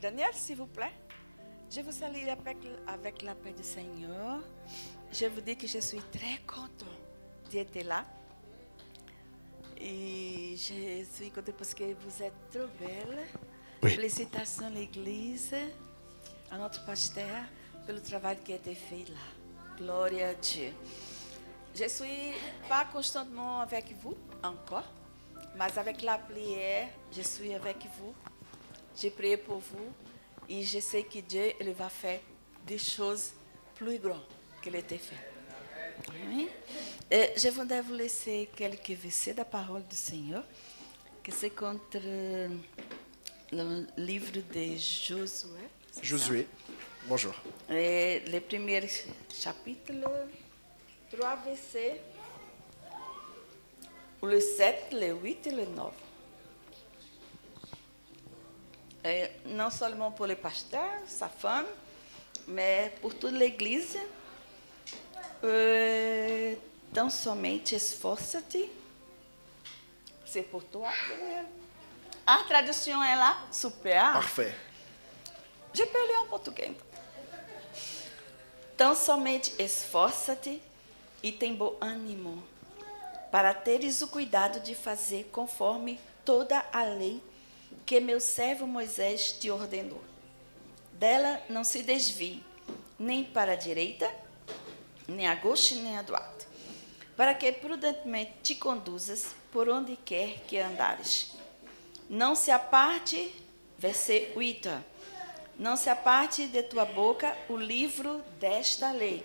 Daniel, s'il vous plaît. Je vous salue avec la paix du Seigneur. Je vous dis que je suis très content d'être là. Et je suis contente parce que vous êtes trop belle. Oui. Félicitations à l'Église, à notre pasteur, pour le travail qui a été fait là. Gloire à Dieu. Je ne suis pas constamment avec vous encore, mais avec la prière, je suis avec vous. J'ai prié pour vous et je sais que Dieu il va faire des choses plus grandes qu'il était fait. Oui. Je voudrais vous laisser quelques versets de la parole du Seigneur, que c'est contre le livre de Josué. Josué, bonjour. Et le premier chapitre, 3 versets, le 7, le 8 et le 9. Et non seulement pour le pasteur, sa femme, mais pour toute l'Église. Tão somente esforça-te. C'est pour toi. A tradução é lá, super. Parfait. Je peux ler en português. Tão somente esforça-te e tem bom ânimo, para teres o cuidado de fazer conforme toda a lei que meu servo Moisés te ordenou. Dela não se desvie, nem para a direita, nem a gauche, nem a droite, para que prudentemente te conduzas por onde quer que andares. Não se aparte, versículo 8, não se aparte de tua boca o livro desta lei,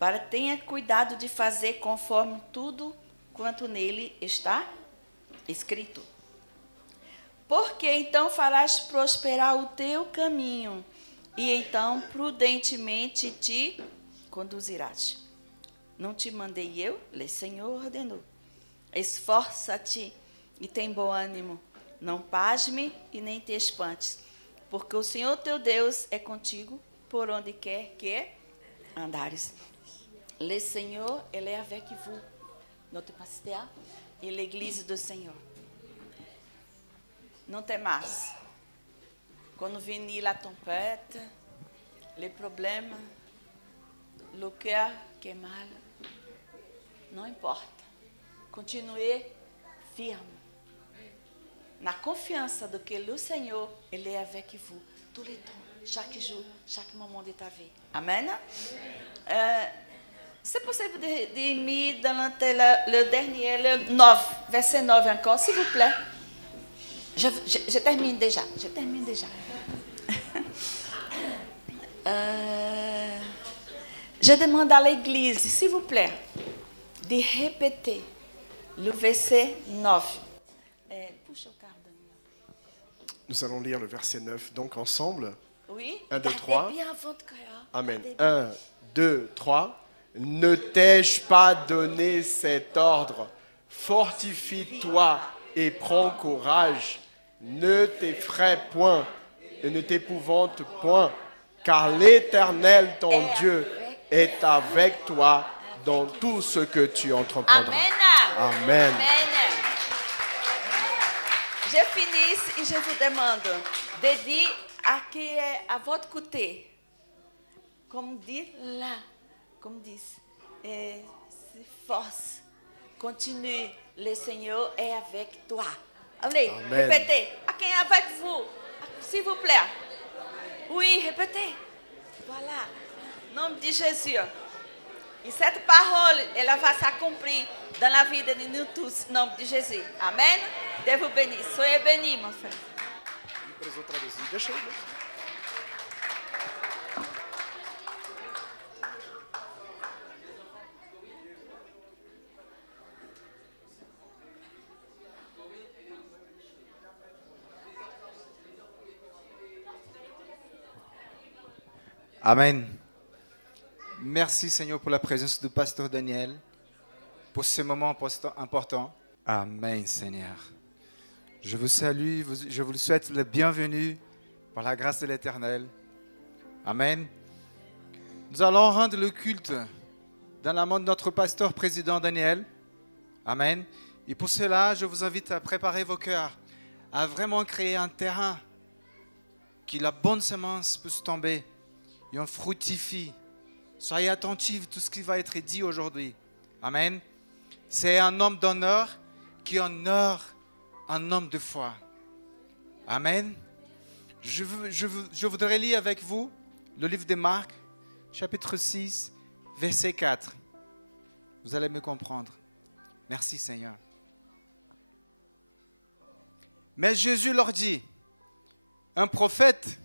para tenha cuidado de fazer conforme tudo quanto nele está escrito. Porque então farás prosperar o teu caminho, e então prudentemente te conduzirás. Não te mandei eu? O Senhor ordenou. Esforça-te e tem bom ânimo. Não pasme e nem te espantes, porque o Senhor teu Deus é contigo por onde quer que andares. Le Seigneur, Ele est avec vous, notre pasteur et l'Église du Seigneur. Não tem mais. Quando venir la tempête, les problèmes, le cœur qui est mal, não importa. Continue firme. Na confiança de que le Seigneur, Ele est avec vous, tous les temps, chaque jour, chaque moment de ta vie. Amen. C'est possible de me donner le dernier, le 9, verset 9 encore, s'il vous plaît. Je termine déjà. Je demande à l'Église, s'il vous plaît, de répéter le verset 9. Nous allons lire le verset 9, donc ensemble. Oui. 1, 2, 3. Bien votre cœur. Amen. 1, 2, 3. Ne t'ai-je pas donné cet ordre? Fortifie-toi et prends courage. Ne t'effraie point et ne t'épouvante point, car l'Éternel, ton Dieu, est avec toi dans tout ce que tu entreprendras. Amen. Amen. Amen. Je finis et je vous demande de dire à qui est à votre côté, comme dit là, comme dit, force, continue, le Seigneur est avec toi. Allez, Amen. répétez, à qui est avec vous, s'il vous plaît. Oui, répétez. Voilà, nom de Jésus. Et cette parole, elle va s'accomplir dans la vie de nous tous, nom de Jésus. Amen. Dieu vous bénisse. Soyez bénis, mon frère. Amen. Merci Seigneur pour la présence du pasteur Daniel, pour ce moment important. Amen Seigneur. Je vous salue, je vous souhaite le bienvenu par la grâce de l'Éternel. Amen. Nous allons rendre le culte dans la main de notre pasteur président Daniel. Amen. Et pour cela, je vous invite à préparer vos cœurs, à vraiment créer un terrain que la bonne semence puisse tomber et on fructifie. Soyez attentifs à tout ce qui va être dit aujourd'hui. Amen. C'est un homme d'honneur qui honore un homme de foi. Amen. Je voudrais lire avec vous le livre de Marc, chapitre 6, verset 4. Vous allez me comprendre. Merci Seigneur. Mais Jésus leur dit, un prophète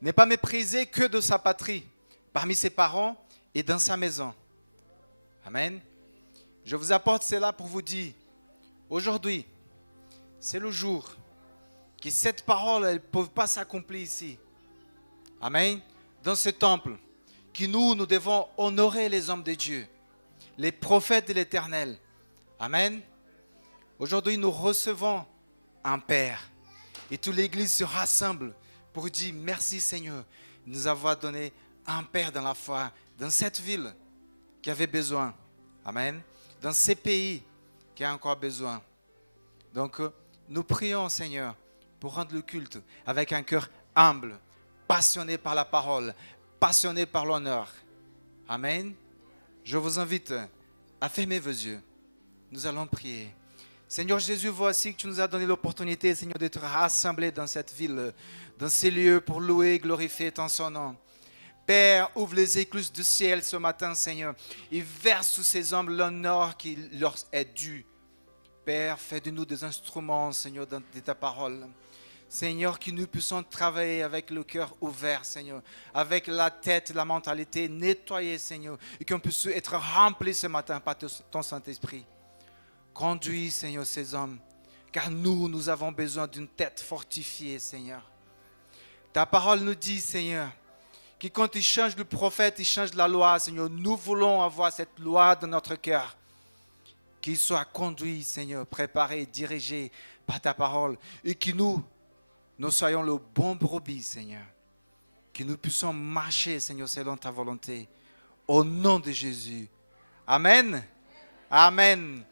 n'est pas méprisé que de sa patrie, parmi ses parents et dans sa maison. Amen. Je vous apporte cela pour vous dire, aujourd'hui, c'est le jour que cette parole ne peut pas s'accomplir ici. Amen. Dans ce temple, que nous devons honorer les hommes de Dieu, les prophètes de l'Éternel. Amen. Aujourd'hui, nous recevons un Père. Et toute l'Église se rassemble pour dire merci Seigneur de nous avoir donné un Père dans la foi, dans cette ville qui avait besoin. Amen. Dans ces pays qui a encore besoin. Donc, nous prions Seigneur pour rendre le culte avec un cœur humble, passionné par la parole, passionné par l'honneur. Amen. Je vous invite à fermer vos yeux. Nous allons prier. Seigneur Jésus, voici que tu nous as donné l'opportunité, Seigneur, d'être rassemblés dans cette ville, dans ces lieux pour louer et glorifier ton son nom. Père, ouvre les écluses du ciel ce matin, Seigneur, et verse sous ces hommes l'honneur qui leur est dû. Père, fais de nous des instruments, Seigneur, de ta parole. Seigneur, que nous puissions travailler avec le cœur ouvert, Seigneur, avec la tête, la mentalité nettoyée, Seigneur, et qu'on puisse être remplis ce matin par ton Saint-Esprit. Conduis, Seigneur, ces hommes, car nous avons besoin d'une tête fortifiée, Seigneur. Ta parole nous dit, Seigneur, que quand il change le prophète, il change la loi, Seigneur. Nous voulons avoir cette loi dans notre cœur. Qu'il soit conduit, Seigneur, préparé, dirigé par ta parole. Et que nous soyons le bon brebis, Seigneur. Que nous puissions marcher, Seigneur, selon ta volonté. Au nom de Jésus. Amen. Amen.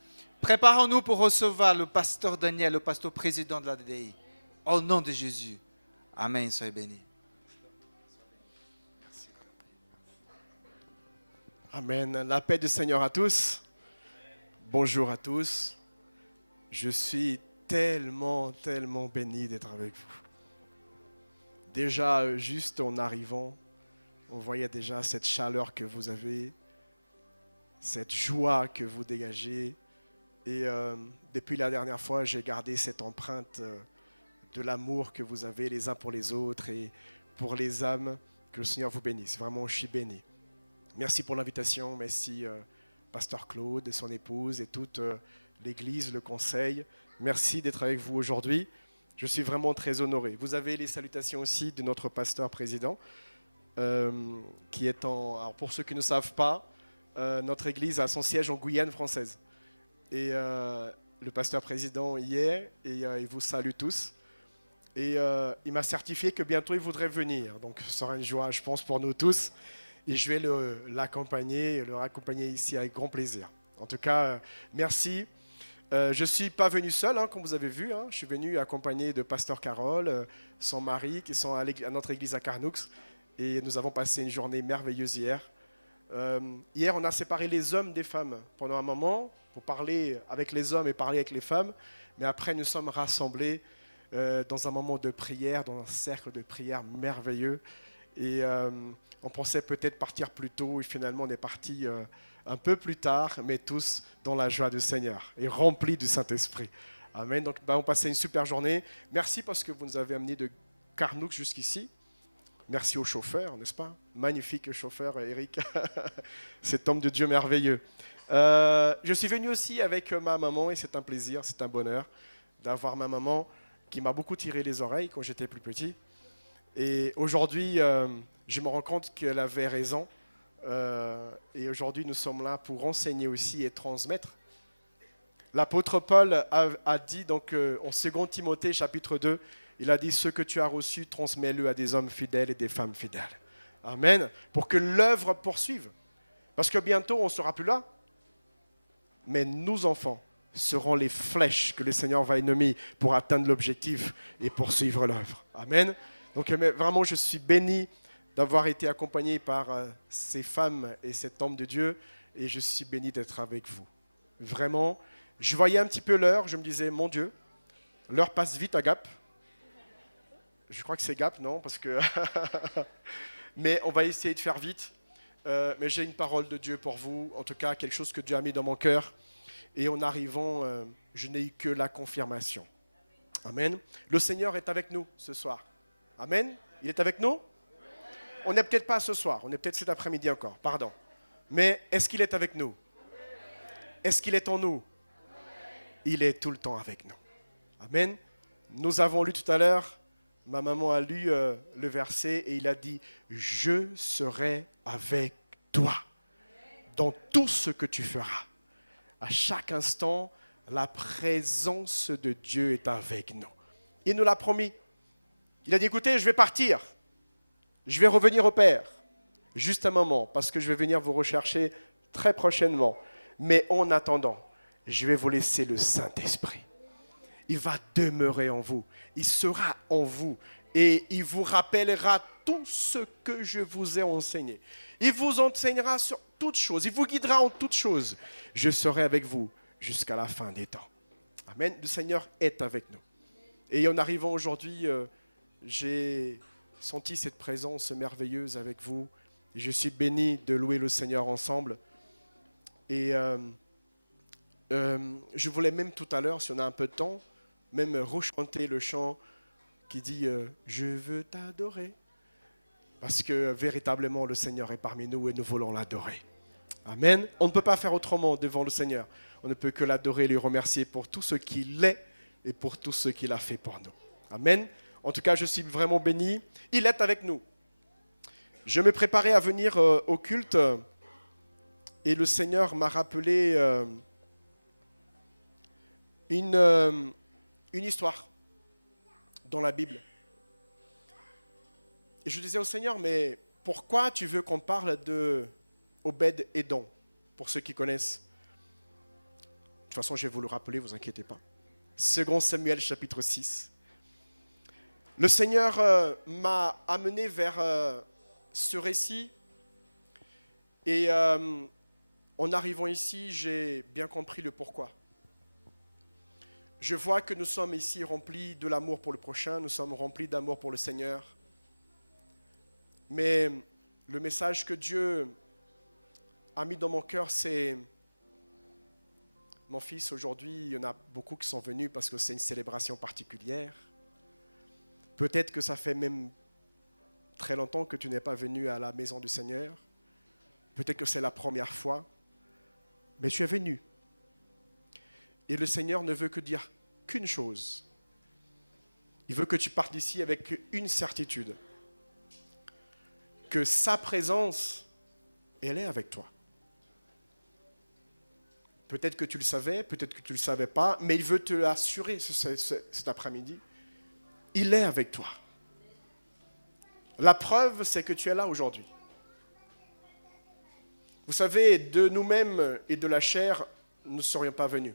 Préparons-nous pour recevoir le pasteur Daniel, le pasteur président de la DDI. Au nom de Jésus. Amen. Soyez bénis. Amen. La paix du Seigneur à tous. Bonjour à tous. Je suis tellement béni d'être avec vous. Déjà, juste en arrivant, on voyait déjà cette chaleur que vous avez, cette joie que vous dégagez. Et depuis la dernière fois, j'ai gardé cette empreinte de l'amour que vous avez les uns pour les autres et pour les âmes. Que le Seigneur vous bénisse. Vraiment, je suis béni. Merci pour l'invitation. Merci, Pasteur Claude et son épouse et toute l'Église, le conseil. Merci d'être avec vous aujourd'hui. Je suis vraiment très honoré. Vous avez les salutations aussi de notre pasteur président, qui est alors pour ceux qui ne savent pas, notre Église a son siège en Guyane française. Et le pasteur président y est, et il vous salue tous. Et il m'a certifié que bientôt il voudrait venir. Donc ce sera une joie, je pense, pour nous tous. Et je vais le raccompagner ici avec grand plaisir. En tout cas, merci. Je ne suis pas venu seul, comme vous avez vu. Je suis venu accompagné de Pasteur Carole, son mari, qui sont à notre église à Carnoux. Et nous avons passé une journée merveilleuse hier. Hier, on a séparé les hommes des femmes pendant un moment pour parler avec les hommes et parler avec les femmes. Mais après, nous sommes rassemblés dans un moment de prière, dans un cercle de prière merveilleux. Et on pensait peut-être partir plus tôt et finalement on est parti un peu plus tard, mais tous dans la joie du Seigneur et remplis du Saint-Esprit. Amen. Donc on passait une super journée. Merci parce que vous nous avez amenés de Carnoux jusqu'ici. Merci au chauffeur, n'est-ce pas? Magnifique chauffeur, Eric. Cet homme de Dieu merveilleux. Je suis venu aussi avec ma maman et c'est un plaisir, c'est un bonheur d'avoir ma maman qui m'a beaucoup tiré les oreilles quand j'étais plus petit. Et aujourd'hui, je me rends compte qu'elle avait raison. Et aujourd'hui, nous sommes là pour enseigner aussi et transmettre. L'apôtre Paul a dit donc en 2 Timothée chapitre 2, il a dit « Ce que tu as reçu, transmets-le à des hommes fidèles et des femmes fidèles. » Amen. Pour que l'œuvre poursuive. Parce que bientôt, on ne sera plus là. Mais nos enfants seront les flèches que le Seigneur va nommer pour atteindre l'objectif et poursuivre l'œuvre. Amen. Donc mais vraiment, je suis béni d'avoir été accompagné par ces femmes et cet homme de Dieu. Et je suis béni d'être avec vous. Vraiment, je voyais un petit peu l'heure. Je me disais, mon Dieu, l'heure passe vite à Gap. Je crois que c'est Gap, non? Parce que mais on va essayer de faire vite. Mais j'ai une parole de Dieu pour vous. En tout cas, quelque chose que Dieu a mis dans mon cœur. Et en arrivant, je n'ai eu que la confirmation. Amen. Le Seigneur est avec nous ce soir. Amen. Il est avec nous? On n'est peut-être pas ce soir. On est peut-être cet après-midi encore. Pardon. Mais est-ce qu'il est avec nous? Est-ce qu'il est en nous? Il est tout le temps avec nous. Amen. Nous avons lu tout à l'heure, ma maman a lu le verset et il a dit « Je serai avec toi dans tout ce que tu feras. » À chaque instant, la présence de Dieu est avec nous. Il nous l'a promis. Il a dit, écoutez, je vais partir. Je vais revenir au Père. Juste un moment, parce que je vais venir vous rechercher très prochainement. Mais en attendant, je vais vous laisser le Saint-Esprit. Il va demeurer en vous. Il sera en vous. Et il vous rappellera tout ce que je vous ai enseigné. Il vous enseignera sur toutes choses. Il vous guidera en toutes choses. Je serai avec vous jusqu'à la fin des temps. Amen. Le Seigneur est avec nous. Et en arrivant aujourd'hui, j'ai senti cette présence merveilleuse avec vous. Et je suis béni de louer le Seigneur ensemble. Et je voulais même tout à l'heure, si on a un peu de temps, même rechanter le chant qui dit « Je veux t'adorer ». Parce que véritablement, le Seigneur est parmi nous et nous voulons l'adorer. Amen. On ne peut pas faire autrement devant le Seigneur. On ne peut que l'adorer et lui remercier pour tout ce qu'il est et pour tout ce qu'il a fait pour nous. Amen. En tout cas, je suis vraiment béni. Il est avec nous. Je me préparais à venir au culte et le Seigneur m'a rappelé une histoire dans la Bible. Et je disais au Seigneur, mais pourquoi tu veux qu'on parle de Obed-Édom, pour ceux qui connaissent? De toute façon, je vais vous le rappeler, vous inquiétez pas. 2 Samuel chapitre 6. Le Seigneur m'a amené vers ce récit et en arrivant ici, j'ai bien compris le pourquoi. Je vois que nous sommes ici remplis de l'amour pour le prochain, nous sommes remplis d'amour pour le Seigneur. Mais le message que Dieu a mis dans mon cœur, c'est mon fils. Aujourd'hui, il y en a beaucoup qui sont venus parce que c'est une célébration particulière. Peut-être que ça fait même très longtemps que tu n'es pas venu à la maison du Seigneur. Peut-être que c'est la première fois. Mais tu es venu. Et le Seigneur ne veut que dire qu'une chose. Il veut que tu partes d'ici avec une certitude. Que sa présence, elle est avec toi. Peut-être que tu le savais, peut-être que tu ne le savais pas, mais il veut te l'assurer cet après-midi. Il est avec toi. La preuve, c'est que tu es là aujourd'hui. Vous savez, de nous-mêmes et de la chair, nous ne serions pas venus.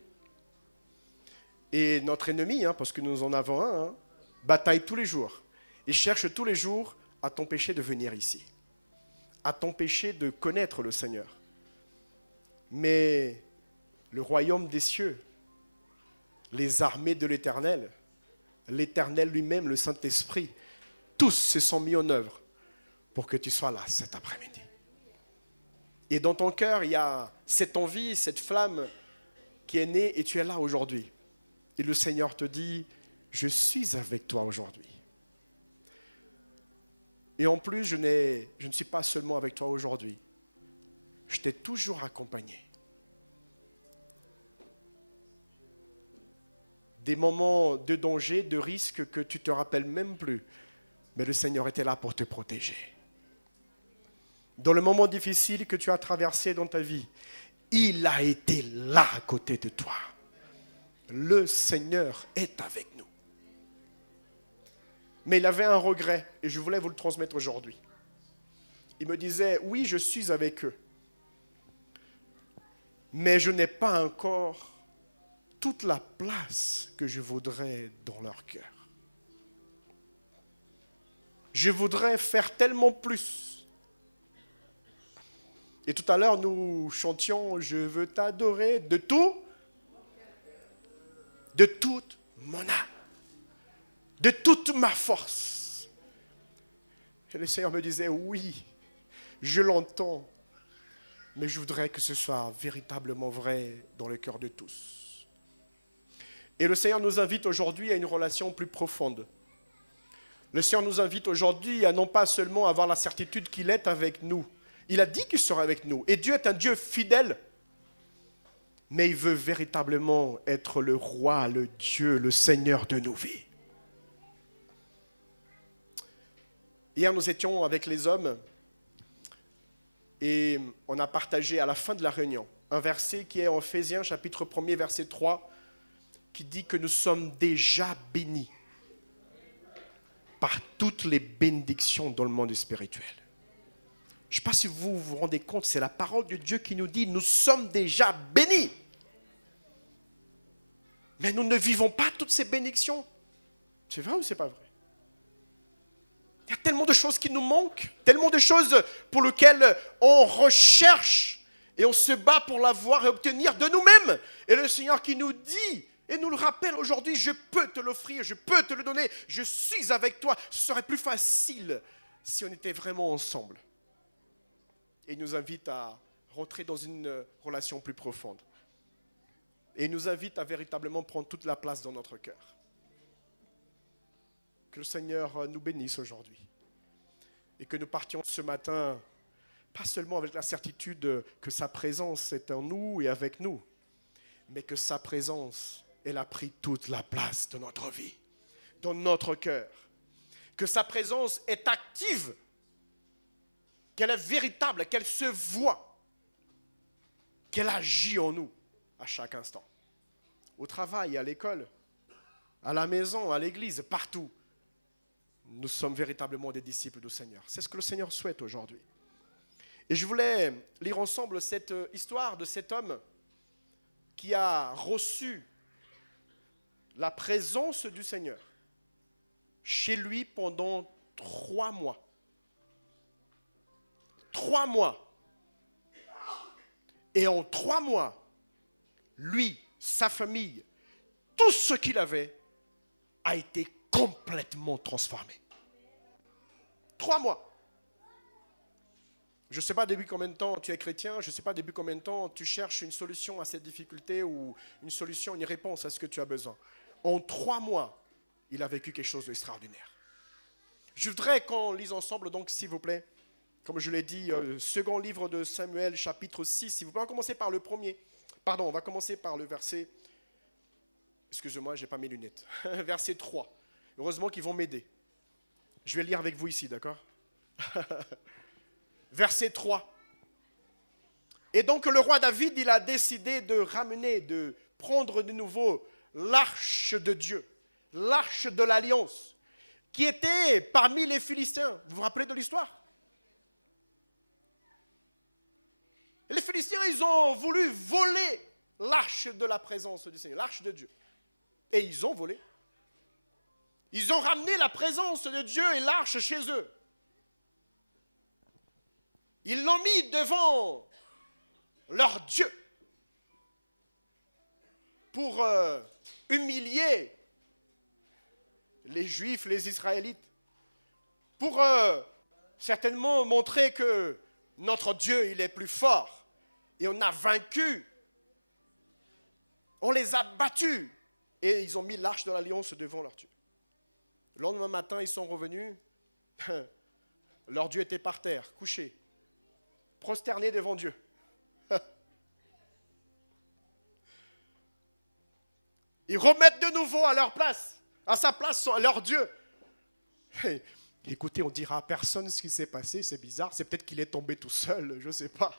Et notre ennemi, parce que nous en avons un, bataille tous les jours. Il cherche tous les jours à t'empêcher de venir ici, à t'empêcher de connaître le Seigneur. Mais le royaume des cieux, les armées de l'Éternel lui-même, le Saint-Esprit, tous se sont mis en œuvre pour que tu sois là cet après-midi. Et dans ton cœur, il y a cette envie, cette flamme qui est née et tu es là aujourd'hui. Et le Seigneur te dit, je suis avec toi aujourd'hui. Et en plus, je ne suis pas seulement avec toi aujourd'hui. Je t'ai toujours accompagné. Des moments de danger, de risque que tu ne te rappelles même plus. Mais le Seigneur était là pour te protéger. Dans le moment difficile que tu as traversé dans ta vie, il a été là à côté de toi. Le Seigneur est avec nous. Mais il avait un regret et je voulais vous le transmettre aujourd'hui. Il me disait, oui, je suis avec eux, mais je n'ai pas encore toute la place que je voudrais dans leur cœur. Je voudrais faire tellement plus. Et tout à l'heure, nous chantions « Je veux t'adorer de tout, de toute mon âme, de toute ma force. » Et le Seigneur me disait « Oui, je l'entends, mais je voudrais que ce soit véritablement vrai dans le cœur de tous. » Et le Seigneur nous invite aujourd'hui à une relation plus profonde. Le Seigneur nous invite aujourd'hui à non pas seulement avoir la certitude qu'il est avec nous. Il a dit qu'il sera avec nous. Et Dieu est un Dieu fidèle. Mais il veut véritablement être le roi, le Dieu, le Seigneur de nos vies. Hier, nous étions avec les hommes et on a partagé à la fin de la réunion un verset qui est en Éphésiens chapitre 1er, verset 3, qui dit que nous sommes déjà bénis par toutes les bénédictions dans le monde spirituel. Je ne sais pas si vous vous rendez compte, c'est la parole de Dieu qui nous dit, nous sommes déjà bénis. Mais nous ne vivons pas toutes ces bénédictions. C'est vrai ou c'est pas vrai? Il y a tellement de choses qui nous manquent, tellement de choses pour lesquelles on recherche et on se bat pour l'avoir et obtenir de nous-mêmes. Et le Seigneur qui nous dit, et nous le rappelle aujourd'hui, je peux te l'offrir, je peux te le donner, je suis avec toi. Ce serait plus facile si on était vraiment ensemble. Et il nous invite à rentrer dans une relation plus profonde. Et il nous invite à véritablement prendre toute la place dans notre cœur. Que le Seigneur nous bénisse aujourd'hui. Et que nous partions ce matin, pas seulement avec la certitude que sa présence est en nous et avec nous, mais que sa présence, elle a pris toute la place de notre vie, dans notre cœur. Que sa présence est active, qu'elle est véritable, qu'elle se voit, qu'elle agit en nous à chaque instant. Au travail, à l'école, à la maison, à l'église, partout. Nous sommes véritablement des disciples du Seigneur. C'est ce que le Seigneur souhaite aujourd'hui. Et je voulais lire ensemble cette histoire de cet homme qui a reçu la présence du Seigneur chez lui pendant 3 mois. 3 mois. Et en 3 mois, lui, sa famille, tout ce qu'il avait a été complètement transformé. 3 mois. Je ne sais pas depuis combien de temps tu es chrétien, je ne sais pas depuis combien de temps tu cherches une solution à cette difficulté ou une solution, une réponse à ce que tu as besoin. En 3 mois, il a vécu quelque chose d'extraordinaire. Je voudrais qu'on lise ensemble, donc, s'il vous plaît, comme je l'ai dit, second livre de Samuel, chapitre 6. S'il vous plaît, on va commencer par le premier. Pardon, on va commencer par le verset, excusez-moi, je n'ai pas mes lunettes, verset 3. Heureusement qu'ils vont m'aider. Je vais lire avec vous ici, d'accord? Verset 3. Et donc le roi David, il a décidé de ramener, de prendre de nouveau l'arche de Dieu, l'arche de l'alliance, qui était parmi les Philistins. Vous vous rappelez de l'histoire? Les Philistins, ils ont voulu voler l'arche de la présence du Seigneur, l'arche de Dieu. Et ils ont volé. Ils ont ramené la présence de Dieu et l'arche chez eux. Ils l'ont mis devant leur Dieu pour humilier les Juifs, les Israélites, pour certainement montrer que notre Dieu, il est plus fort. Et on a vaincu. On les a battus. Et ils ont mis l'arche de l'alliance devant leur Dieu. Le lendemain matin, ils sont revenus. Leur Dieu était par terre, couché, prosterné devant Dieu. Ils remettent de nouveau à leur place, à sa place, leur Dieu. Écoutez, on dira à personne ce qui s'est passé, c'est bizarre, c'est peut-être qu'il est tombé tout seul, je ne sais pas.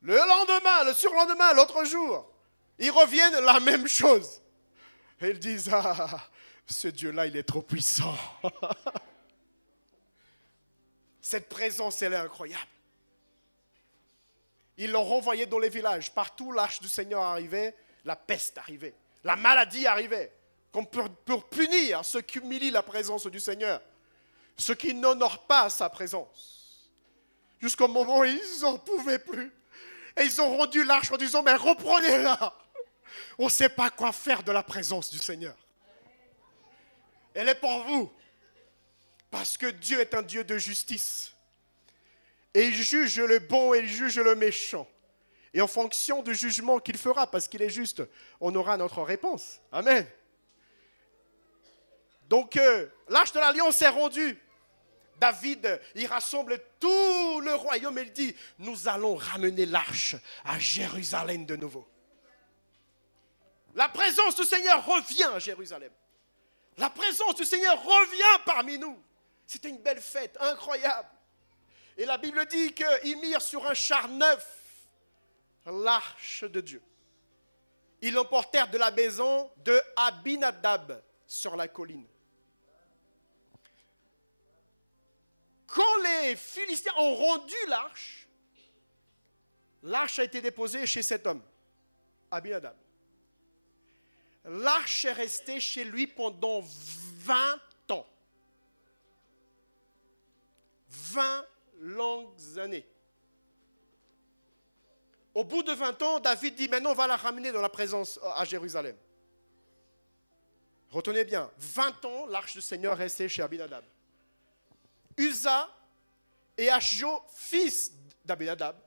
Le lendemain, le surlendemain, l'autre jour, ils reviennent la même chose. Et ils disent, ah, ce Dieu-là, il est trop puissant. Cette présence, elle est incroyable. Ils l'ont renvoyé dans les villages. Partout, l'arche du Seigneur arrivait, la peste arrivait, la maladie arrivait. Qu'on pour punir ceux qui humilient la présence du Seigneur, ceux qui n'honorent pas sa présence. Jusqu'au moment où ils n'en pouvaient plus. Et ils ont rendu l'arche en disant, mais reprenez-la. On ne sait pas quoi faire de la présence du Seigneur. Elle est pour vous. Parce que Dieu est un Dieu de justice. Et il juge le bon et il juge le méchant. Et en fonction du jugement qu'il fera, parce qu'il est juste, on aura notre réponse. Amen. Donc, l'arche de l'alliance est rendue. David, il rassemble tout le royaume et il dit, nous allons ramener l'arche à Jérusalem de nouveau. La présence du Seigneur revient à Jérusalem. La présence du Seigneur revient parmi nous. C'était une belle fête, incroyable. Et la Bible dit qu'ils mirent sur un char neuf l'arche de Dieu. Ils l'emportèrent de la maison de Abinadab sur la colline. Quand les Philistins ont rendu l'arche a été déposée chez cet homme, Abinadab. L'arche est restée chez lui pendant 20 ans. 20 longues années. Au bout de 20 ans, David dit, maintenant on va la ramener dans la présence à Jérusalem. Retenez bien, 20 ans, l'arche du Seigneur restait chez Abinadab. Uza et Achio, fils d'Abinadab,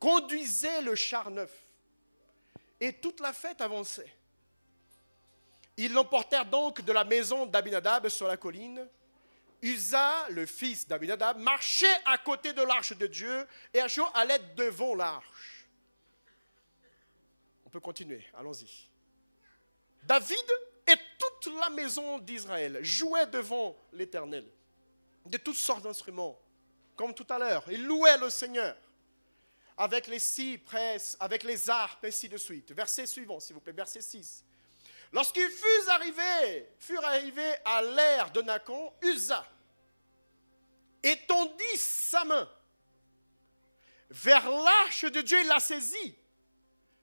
conduisaient le char neuf. Et toute la fête avançait. Ils l'emportèrent donc de la maison d'Abinadab sur la colline. Uza, le fils d'Abinadab, marchait à côté de l'arche de Dieu et Achio allait devant l'arche. On peut continuer, allons-y. David et toute la maison d'Israël jouaient devant l'Éternel de toutes sortes d'instruments, comme tout à l'heure. Ils louaient le Seigneur avec les cypresses, avec les harpes, ainsi de suite. Verset suivant, s'il vous plaît, verset 6. Lorsqu'ils furent arrivés à l'ère de Nacon, Uza étendit sa main vers l'arche de Dieu, il la saisit,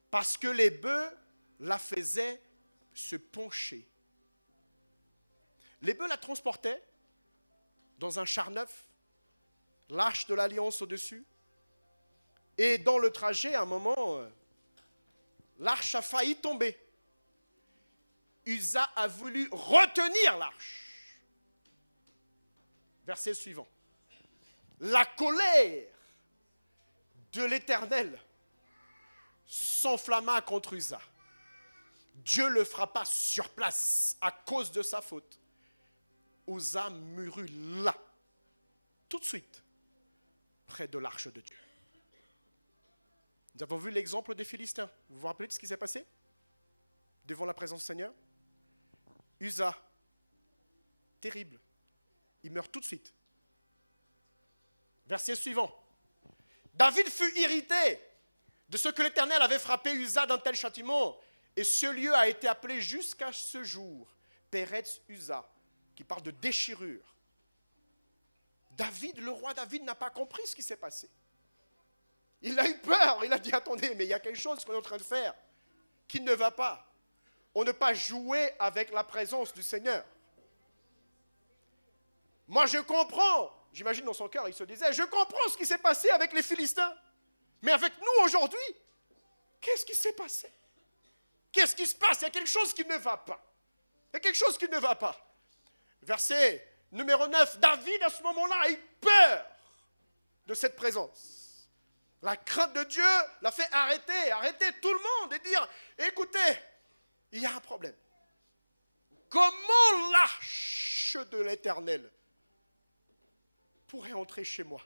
parce que les bœufs la faisaient se pencher. Les bœufs la transportaient dans un char neuf, l'arche de l'alliance au-dessus, et dans le trajet, à un moment, l'arche a failli tomber. Uza a voulu retenir l'arche. Verset suivant. La colère de l'Éternel s'enflamma contre Uza. Dieu le frappa sur place à cause de sa faute. Uza mourut là, tout de suite, près de l'arche de Dieu. Nous avons vu l'exemple des Philistins. Vous vous rappelez de ce qui s'est passé devant la présence du Seigneur? Uza, terrible, il meurt tout de suite. Verset suivant. David fut irrité de ce que l'Éternel avait frappé Uza d'un tel châtiment, et ce lieu a été appelé jusqu'à ce jour Péretz Uza, qui parle de déchirure. David, le roi David, n'a pas compris ce qui s'est passé. Il a eu peur, il a dit, attendez, mais il y a quelque chose qu'on est en train de faire qui ne va pas. On ne peut pas jouer avec la présence du Seigneur. Moi, je comprends, j'imagine dans son cœur, il se disait, je comprends ce qui s'est passé avec les Philistins. Mais avec nous aujourd'hui, qu'est-ce qui s'est passé? Qu'est-ce qui se passe? Il y a quelque chose qui ne va pas. Il y a quelque chose qui ne va pas. Verset numéro 9, David à ce moment-là a eu peur de cette présence. La crainte de Dieu l'a fait arrêter tout le monde et dire, écoutez, il y a un problème. Comment l'arche de l'Éternel pourrait entrer chez moi?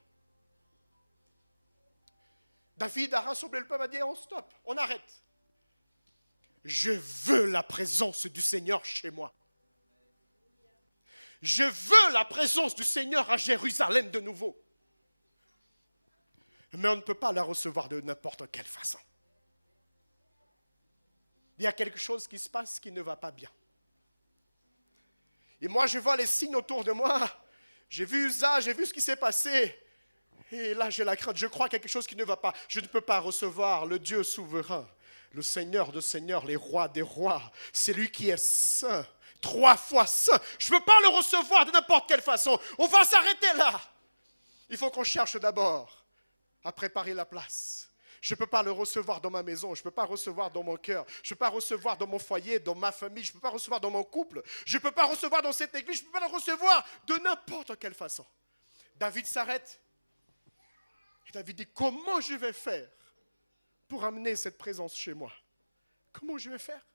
David a rassemblé le peuple, a dit, on stop, on arrête. Je veux la présence du Seigneur chez moi. Je veux la présence du Seigneur à Jérusalem de nouveau. Mais on ne peut pas la recevoir de n'importe quelle façon. Il y a quelque chose qui se passe qui ne va pas bien. Et moi, je vois les signes autour de moi. J'ai vu Uza, j'ai vu ce qui s'est passé. Et là, j'ai la crainte. Je crois qu'il y a quelque chose qui ne va pas. Je ne peux pas recevoir le Dieu souverain, le Seigneur de seigneurs, les rois des rois. C'est lui qui est saint. 3 fois saint. Je ne peux pas le recevoir de n'importe quelle façon. On va s'arrêter là. Il faut qu'on cherche d'abord à préparer la place. Je ne peux pas le recevoir dans ma maison, je ne peux pas le recevoir dans mon cœur, je ne peux pas le recevoir dans mon foyer, dans ma famille, je ne peux pas le recevoir dans mon couple, je ne peux pas le recevoir dans cette église, je ne peux pas le recevoir de n'importe quelle façon. David s'arrête. Et David dit, comment je vais faire pour amener cette présence chez moi? Comment je vais faire?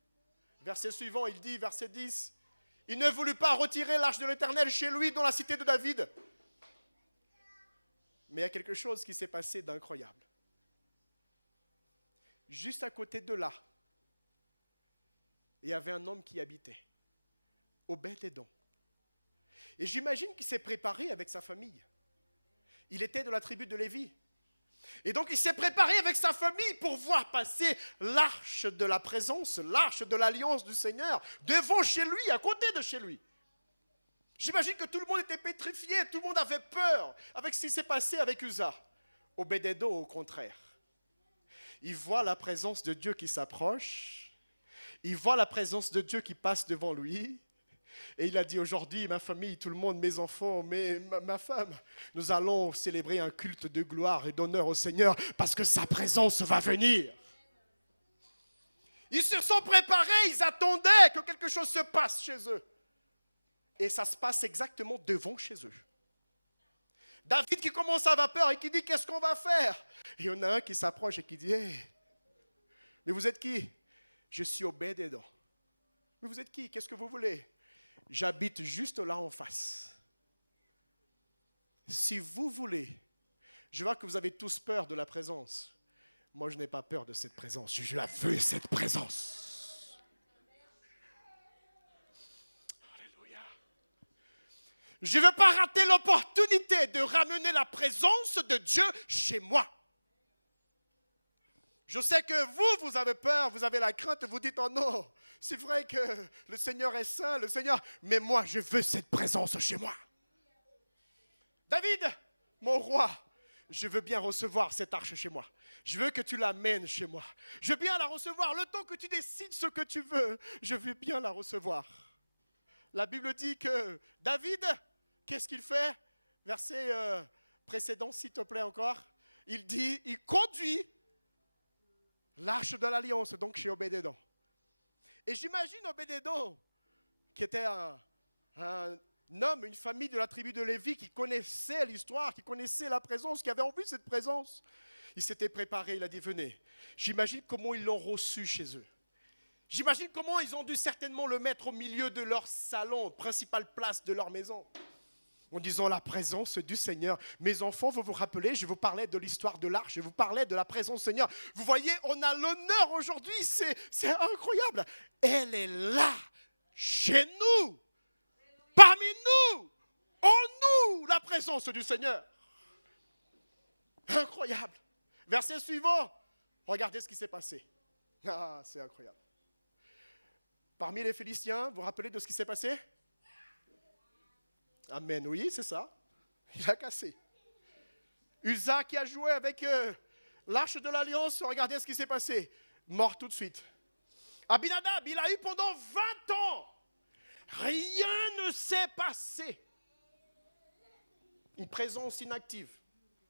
Verset suivant, il dit, verset 10, il ne voulut pas retirer l'arche de l'Éternel chez lui dans la cité de David. Mais il y a quelque chose qui s'est passé d'incroyable. Juste à côté de là, il y avait un homme qui y habitait, Obed-Édom. Et j'imagine qu'il s'est préparé avec sa famille. Il était de la tribu de Lévi. Et donc il s'est préparé avec sa famille pour voir passer l'arche de la présence, l'arche de l'alliance du Seigneur, devant chez lui, à côté de chez lui. J'imagine que tout le monde était pétrifié, tout le monde avait peur avec ce qui s'est passé avec Uza. Obed-Édom, au contraire. Il voit la présence de Dieu qui s'approche. Il voit la présence de Dieu qui passe devant lui. Et il a dit, aujourd'hui, ma famille, tout le monde, mes enfants, ma femme, nous allons célébrer un culte de gloire et d'honneur au Seigneur parce que sa présence va venir. Ils se sont préparés, ils attendaient que quelque chose se passe chez eux. Et ça se passe exactement devant chez eux. David qui commence à avoir peur et qui dit, qu'est-ce qu'on va faire? Et il y en a un qui s'approche et qui dit, hey, mais vous êtes qui? Je suis Obed-Édom. Mais vous êtes qui? Qu'est-ce que vous voulez? J'habite juste là en face. Si vous voulez, je vois que vous avez tous peur de la présence. Moi, je n'ai pas peur de cette présence. Je la veux, cette présence. Alléluia. Je ne veux pas rater l'opportunité de ramener la présence de Dieu chez moi. Je sais que vous avez peur, vous avez la crainte, vous dites, oh non, c'est vrai que le Seigneur est saint, mais moi je veux cette présence chez moi. David, mon roi, je veux bien recevoir cette arche chez moi. Je veux que tu l'amènes chez moi. Je veux bien la recevoir, le temps que tu décides ce que tu veux, je veux bien la recevoir. La Bible dit que David, qu'est-ce qu'il fait? Verset précédent, s'il te plaît encore. Il dit, il conduit l'arche de l'alliance, donc chez Obed-Édom. Et j'imagine Obed-Édom, qui était un homme, une famille de la tribu de Lévi, qui connaissait l'histoire, qui connaissait la présence, qui avait envie de cette présence. Il s'était préparé, il a dit, venez. J'imagine comment ils l'ont reçu chez eux. J'imagine comment ils ont dû certainement le mettre au milieu de leur salon, principale place de leur maison. En disant la présence du Seigneur. Mes enfants, vous vous rappelez, je vous parlais de l'histoire de l'arche, je vous parlais de la présence du Seigneur. Vous voyez, on a l'honneur aujourd'hui, c'est incroyable. Elle est là, chez nous, parmi nous, en nous, la présence du Seigneur. Incroyable. Verset suivant, regardez ce qui s'est passé. Ah, c'est incroyable. Parmi les Philistins, vous vous rappelez de ce qui s'est passé? Amen, oui, c'est ça. Il a cassé. Uza qui a joué avec l'arche de l'alliance, regardez ce qui s'est passé. Mort tout de suite. Abinadab, il a eu pendant 20 ans. Rien ne s'est passé. Une présence inactive,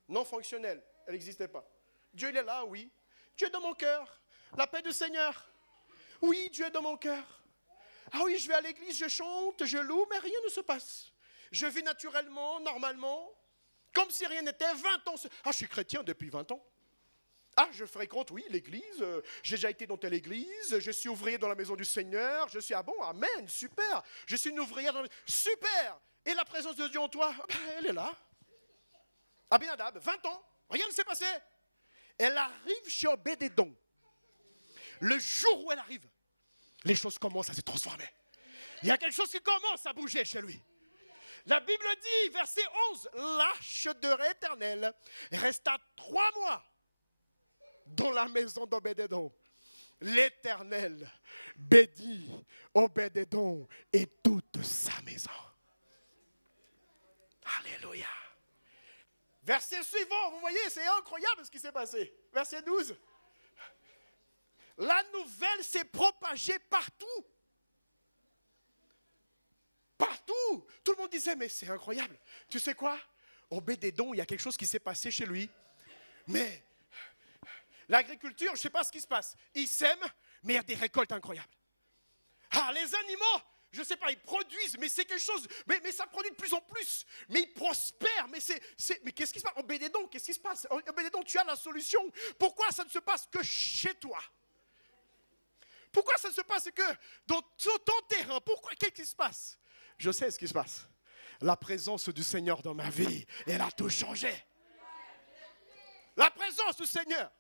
non fonctionnelle, elle n'existait pas. Dieu, il est là, oui. Dieu est dans mon cœur. La paix du Seigneur. Oui, Dieu est dans mon cœur. Ah oui, je vais à l'église, je chante, je loue, mais rien ne se passe. Je vis naturellement, normalement, comme si rien n'était. 20 ans. Ah, je suis chrétien depuis 20 ans. Ah, je fréquente, oui, l'église. J'ai déjà été dans telle église. Je suis ouvrier dans la maison du Seigneur. Je suis, ah bon, amen, super. Je suis une ouvrière dans la maison. Super. Et la présence de Dieu en toi, elle est là. Abinadab, 20 ans, rien ne s'est passé. Elle arrive chez Obed-Édom. Le jour où elle arrive, les choses commencent à se transformer. Il y a quelque chose qui commence à bouger chez lui. La Bible dit, verset 11, l'arche de l'Éternel resta 3 mois dans la maison d'Obed-Édom. L'Éternel bénit Obed-Édom et toute sa maison. Alléluia. Verset suivant, vous voyez, c'est incroyable ce qui s'est passé. Verset 12. La nouvelle s'est propagée partout. Partout. Tout le monde disait, mais c'est incroyable. Tu sais quoi? Obédédon, il y a quelque chose qui s'est passé chez lui. Mais l'agriculture, je ne sais pas ce qui se passe. Ils sèment, mais il y a des récoltes incroyables. Ah, les animaux, je ne sais pas, ils produisent, mais c'est quelque chose, mais ça produit de plus en plus. Mais ils prospèrent, mais qu'est-ce qui se passe? Obédédon, qu'est-ce qui se passe? Obédédon, tu as la solution. Pourquoi ça ne se passe que chez toi? Pourquoi ça ne se passe que dans ton terrain? Pourquoi? Qu'est-ce qui se passe? Je sais ce qui se passe. La présence du Seigneur dans ma vie, elle a tout changé. La présence du Seigneur.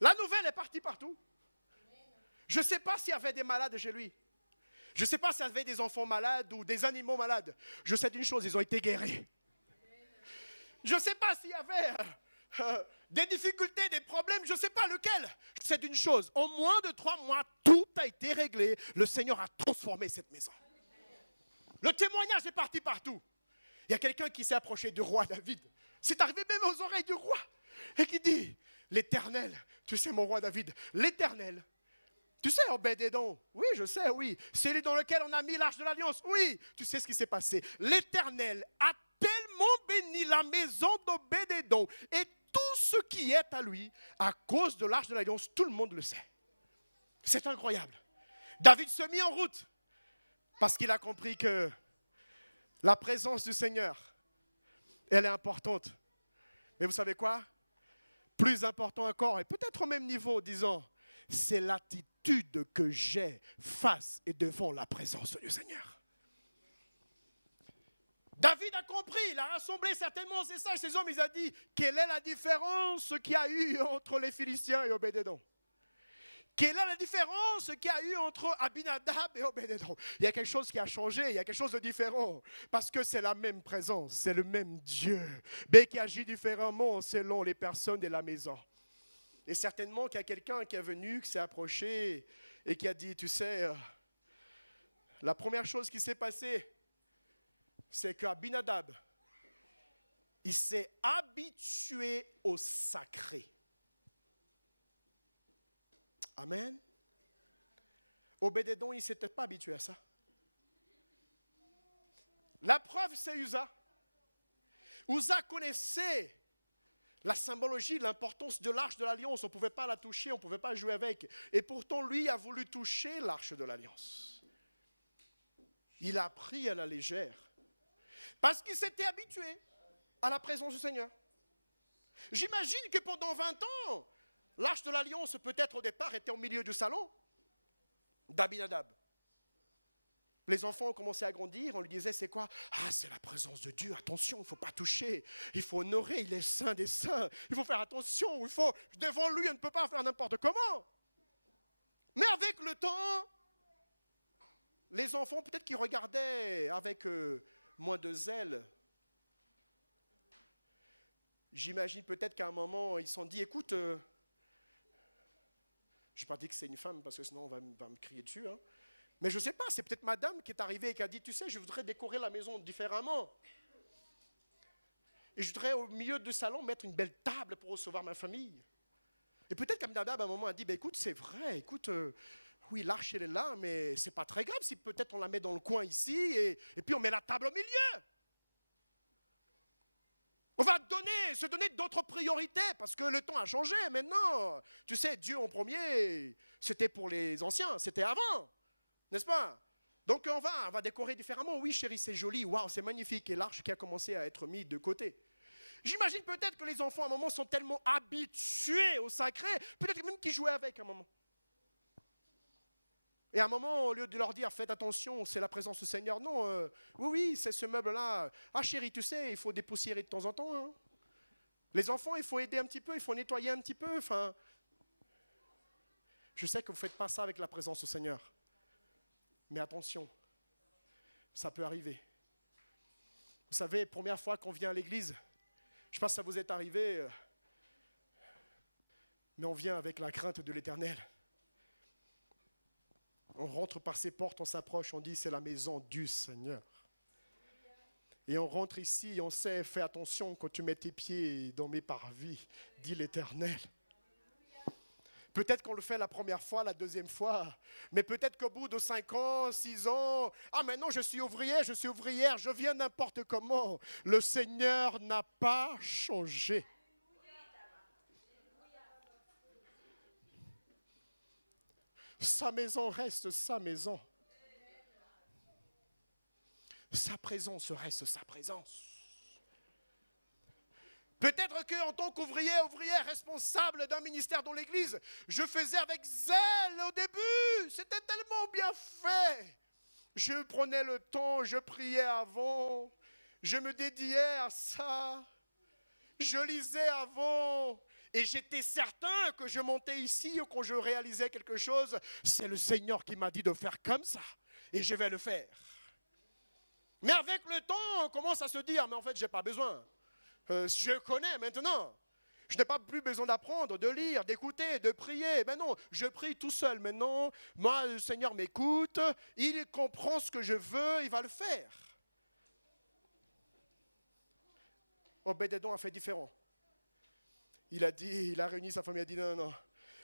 La nouvelle est partie partout. Je ne sais pas s'il y avait des malades chez lui. Je ne sais pas s'il y avait des enfants malades ou des animaux malades. Je sais d'une chose, ils ont été guéris. Je ne sais pas s'il y avait des difficultés, des problèmes, je ne sais pas lequel. Je sais d'une chose, en moins de 3 mois, tout a été réglé. Le Seigneur a transformé cette maison. Le témoignage est parti partout. Il y a quelqu'un qui s'est approché du roi David. C'est arrivé même aux oreilles du roi. Et qui dit, l'Éternel, tu sais mon roi David, l'Éternel, tu sais Obédédon, oui je sais, oui, c'est lui dans lequel on a mis l'arche de l'alliance, oui, tu sais ce qui s'est passé. L'Éternel a tellement béni la maison d'Obédédon et tout ce qui est à lui à cause de l'arche de l'alliance, tout le monde le sait. C'est incroyable. David se mit en route parce qu'il a compris que la présence du Seigneur, elle est importante. Mais vous savez quoi? Plus important encore, et peut-être au même niveau, disons, c'est l'attitude que j'ai face et devant la présence du Seigneur. David a compris, il a rassemblé certainement ses sages, ses hommes, il a dit, quelle est la différence qu'il y a eu entre les Philistins et Obédédon? Quelle est la différence qu'il y a eu entre Abinadab et Obédédon? Il y a quelque chose qui a changé, il y a quelque chose de différent. Parce que c'est la même présence, c'est le même Dieu, mais qui agit différemment selon les personnes de la maison. Et certainement qu'il y a quelqu'un qui est venu, qui s'est approché et qui a dit, tu sais, la première chose qui s'est passée, c'est qu'Abinadab, il s'est habitué au sacré. Amen. Obédédon, il ne s'était pas habitué à ça. La preuve, c'est Uza. Uza connaissait la symbologie, l'importance de l'arche de l'alliance. On ne pouvait pas la toucher, on ne pouvait pas jouer avec. Et pourtant, lui a voulu toucher l'arche de l'alliance. Il a pris à la légère. Parce qu'il s'était habitué à la présence du Seigneur. J'imagine que pendant 20 ans, l'arche de l'alliance, peut-être au départ, était au milieu du salon d'Abinadab. Les enfants ont commencé à grandir, on lui disait, c'est quoi? Ah, c'est la présence de Dieu, attention, il ne faut pas toucher, il faut honorer, il est saint des saints, il faut faire attention, devant lui, on ne peut pas faire n'importe comment. Mais avec le temps, les enfants, peut-être qu'ils regardaient avec moins de zèle. J'imagine peut-être qu'à un moment, ils se sont dit, écoute, je n'ai pas dit que c'est une femme, parce que sinon on va me crier dessus, hein. Mais je ne sais pas, c'est peut-être madame qui est arrivée et qui a dit, tu sais, je voudrais décorer la maison différemment. Et je voudrais au milieu du salon mettre une belle table pour recevoir ma famille. Et peut-être qu'Abinadab à un moment a dit, écoute, c'est vrai, écoute, oui, l'arche elle est là, mais c'est pas très grave si peut-être on la met dans le coin ici et puis on met la table au milieu. On va se donner d'autres priorités parce que le temps a changé maintenant. Tu sais, Dieu en premier, c'était pour les anciens, c'était avant. N'est-ce pas? Donc on va décorer différemment. Oui chérie, c'est joli, waouh, c'est magnifique. Et l'arche qui a commencé à être mise de côté. J'imagine peut-être que les enfants à un moment sont tellement habitués au sacré, peut-être même qu'ils jouaient avec à un moment. Et à un moment, au lieu de leur dire, faites attention, c'est la présence du Seigneur, non, oui, c'est ce meuble-là. Ah chérie, tu sais, il faut dépoussiérer de temps en temps. Hein. Les enfants, il faut aider un petit peu, il faut nettoyer un petit peu. Enfin, je sais que vous ne faites pas ça avec la présence du Seigneur. Mais attention, ça peut arriver. Vous savez, première fois qu'on vient à l'église, je ne sais pas si ça vous est arrivé, mais on vient avec la crainte de l'Éternel. On rentre par ces portes, on s'approche, on dit c'est la maison du Seigneur. Et on rentre ici et on sait, fais attention quand tu mets tes pieds dans mes parvis, dit l'Éternel. Peut-être qu'on le fait la première fois, la deuxième fois, mais peut-être qu'au bout de 5 ans, 6 ans, ah maintenant je suis ouvrier, je suis ouvrière, je viens n'importe comment. Le Seigneur n'a pas changé. Sa maison reste sa maison. Sa présence reste sa présence. Peut-être qu'en tant ouvrière responsable d'un ministère dans l'église, je faisais avec zèle au début. C'était tellement bien fait. Je prenais le temps, je priais avant, je me dédiais à ça, je lisais avant. Et j'étais certain que je montais ici ou quand je réalisais quelque chose, c'est le Seigneur qui m'a dit de faire comme ça. Et je vais le faire. Mais avec le temps, on commence à se dire, mais en fait, je n'ai pas besoin. Je connais maintenant. Je n'ai pas plus besoin d'apprendre, de lire, d'écouter, de prier. Mais non, je prie tout seul maintenant. Moi, le Seigneur m'écoute. Il comprend ce que je veux, il va le faire. Obed-Édom a fait différent. Il a réuni sa famille, il a dit non.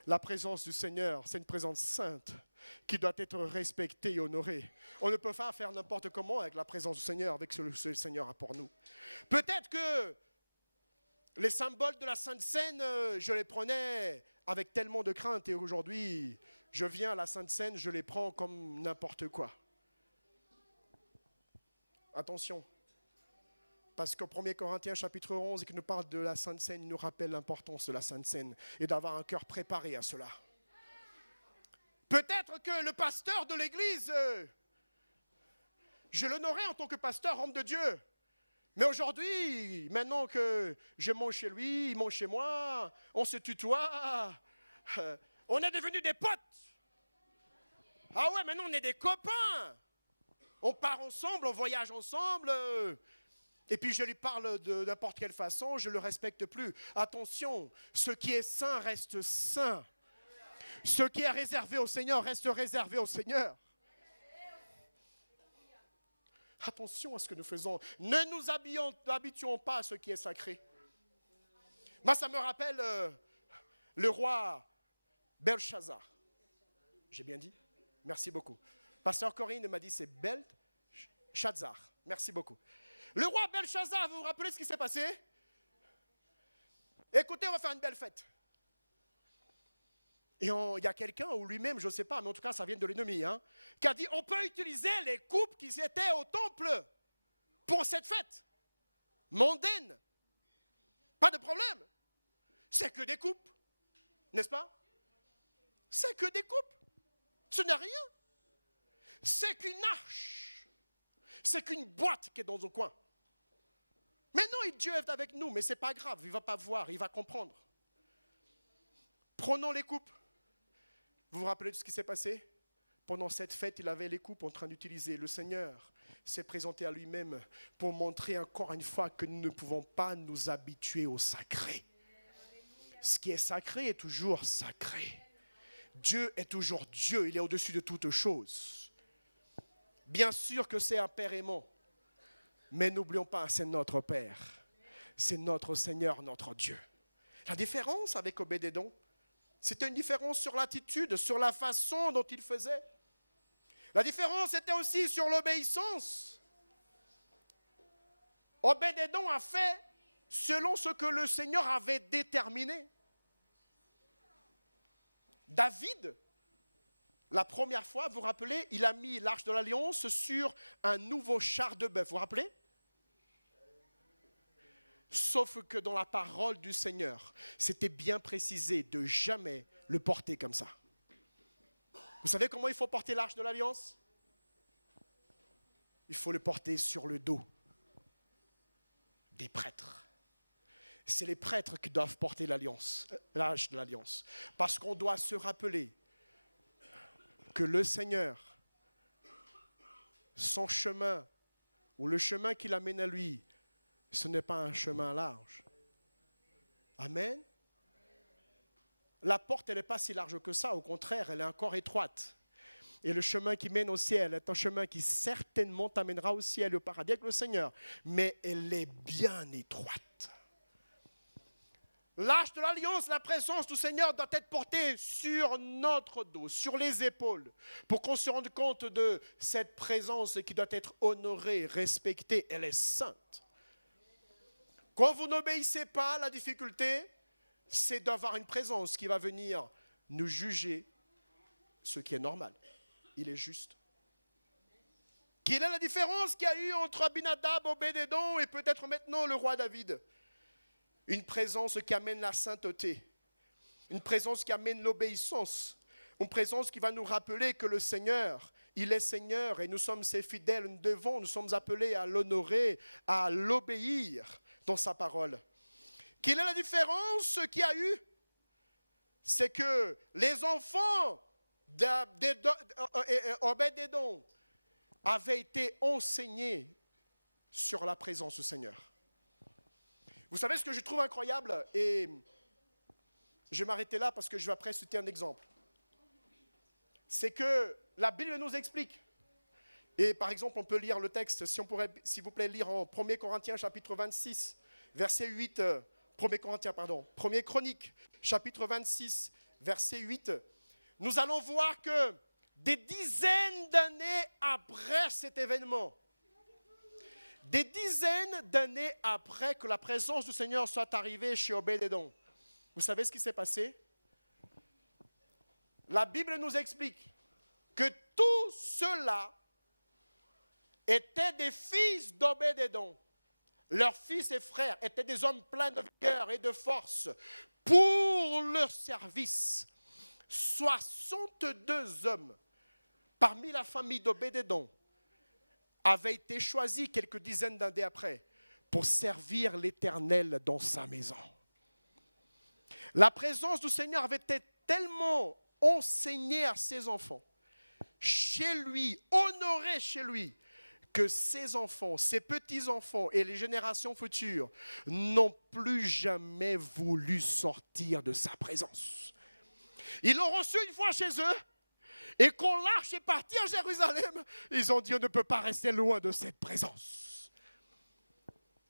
La présence du Seigneur, c'est une présence sainte qui doit être respectée et honorée. On ne peut pas faire n'importe comment avec la présence du Seigneur, avec ce que le Seigneur a pour nous. Peut-être que les symboles de la Sainte Seine, je les prenais avec tellement de crainte et aujourd'hui, je viens à la Sainte Seine, je les prends comme n'importe quoi. Attention. Parce qu'au 1 Corinthiens chapitre 11, qui nous parle de la Sainte Seine, il nous rappelle l'importance de la Sainte Seine et d'avoir un cœur préparé à cela. Peut-être que le pasteur de l'église, je l'honorais en tant que pasteur, homme de Dieu. Mais aujourd'hui, maintenant que je mange chez lui, il mange chez moi, on se tutoie, on est devenus des potes. Ah ouais, maintenant on est des copains. On part ensemble, on voyage ensemble. Et puis je lui parle de n'importe quelle façon, je ne le respecte plus. Attention, ce qui est saint reste saint. Ce qui est réservé au Seigneur reste réservé au Seigneur. Attention à ce que nous faisons. Ne nous habituons pas à ce qui est sacré. Moi, ça me rappelle le roi Belshazzar. J'ai bien dit? Merci beaucoup. Pasteur Corinne m'a dit c'est Belshazzar. Merci beaucoup. Le roi Belshazzar, vous vous rappelez ce qui s'est passé? Écoutez, on va faire une belle fête. Et il y a quelqu'un, ou lui-même, je ne sais pas, mais en tout cas, ça vient de l'ennemi, qui a dit, on peut utiliser les coupes qui étaient au temple pour cette fête mondaine. Pas de problème. C'est que des coupes, n'est-ce pas? C'est que des coupes. Ce n'est rien. C'est qu'une arche. C'est qu'une boîte qui est dans un coin. Mais non, Dieu est avec nous, mais ce n'est pas grave, il ne va pas voir, il va comprendre. Prenons les coupes. Vous vous rappelez de ce qui s'est passé? Pendant cette fête, il avait les coupes en train d'utiliser. Le Seigneur s'est présenté à lui-même pour montrer encore une fois que nous ne pouvons pas nous habituer au sacré. Ce qui est sacré est toujours sacré. Dieu est toujours Dieu, il est au-dessus de toutes choses. Bien sûr que c'est un père aimant. Mais n'oublions pas, c'est notre Père. C'est notre Seigneur, notre Dieu. La différence avec Obed-Édom, c'était une différence sur l'attitude, sur la façon dont il faisait. La différence était aussi sur l'obéissance. Obed-Édom a fait selon ce que le Seigneur avait déterminé. David, la première fois, vous vous rappelez, il a mis l'arche de l'Alliance sur un nouveau char de bœuf. Vous vous rappelez? Sauf que dans la parole du Seigneur, c'était bien précisé de jamais le porter comme ça. Vous savez comment il faut porter l'arche de l'Alliance? Il faut le porter sur le dos des prêtres. C'est les prêtres qui doivent porter l'arche de l'Alliance. Parce qu'on doit se rappeler que le Seigneur, son chemin, ou le chemin qu'il amène à lui, ce n'est pas un chemin large. Amen. La porte, elle n'est pas si large que ça. Au contraire, elle est encore étroite. Et le chemin qui mène au ciel est un chemin qui certainement t'amènera au ciel, au paradis avec le Seigneur. Mais elle est bien étroite. L'arche de l'alliance, la présence du Seigneur doit être portée sur notre dos, sur les épaules, pour qu'on se rende compte de cette présence qui doit être honorée, respectée. Elle est sainte. Quand vous n'obéissez pas, la difficulté, c'est d'avoir une présence qui va venir nous juger, ce qui est normal. Il est juste. Quelle est la différence qu'il y a eu entre Abinadab, Obed-Édom et peut-être maintenant le roi David? Une présence qui amène la sainteté, une présence qui amène l'obéissance, une présence qui va nous rappeler que le Seigneur, il est Seigneur et nous sommes ses fidèles, nous sommes appelés à l'honorer, à l'obéir dans sa parole. Quelle est la différence qu'il y a eu? C'est que les enfants d'Obed-Édom avaient été enseignés sur la présence du Seigneur. Vous savez ce que je trouve incroyable, et je vais m'arrêter là parce que je vais après citer un exemple. C'est que la Bible nous explique, et par exemple on peut lire le texte, si on pourrait s'il vous plaît lire en 1 Corinthiens chapitre 26, verset 8, 1 Chronique chapitre 26, verset 8, nous allons voir que des dizaines d'années après cet événement, des dizaines d'années après que la présence du Seigneur soit arrivée chez Obed-Édom, vous savez ce qui s'est passé? La Bible nous explique que tous ceux-là étaient des fils d'Obed-Édom. Leurs fils et frères étaient des hommes pleins de vigueur et de force pour leur service. 62 hommes parmi la famille d'Obed-Édom avait été choisi quelques dizaines d'années après pour servir l'Éternel dans sa maison. La présence du Seigneur avait été tellement enseignée à ses enfants, chez lui, honorée chez lui, que ses enfants, ses petits-enfants et les générations futures n'ont plus jamais voulu sortir de sa présence. Ils l'ont reçu une fois chez eux. Et quand l'arche est partie à Jérusalem, ils ont dit on ne peut pas rester loin de cette présence.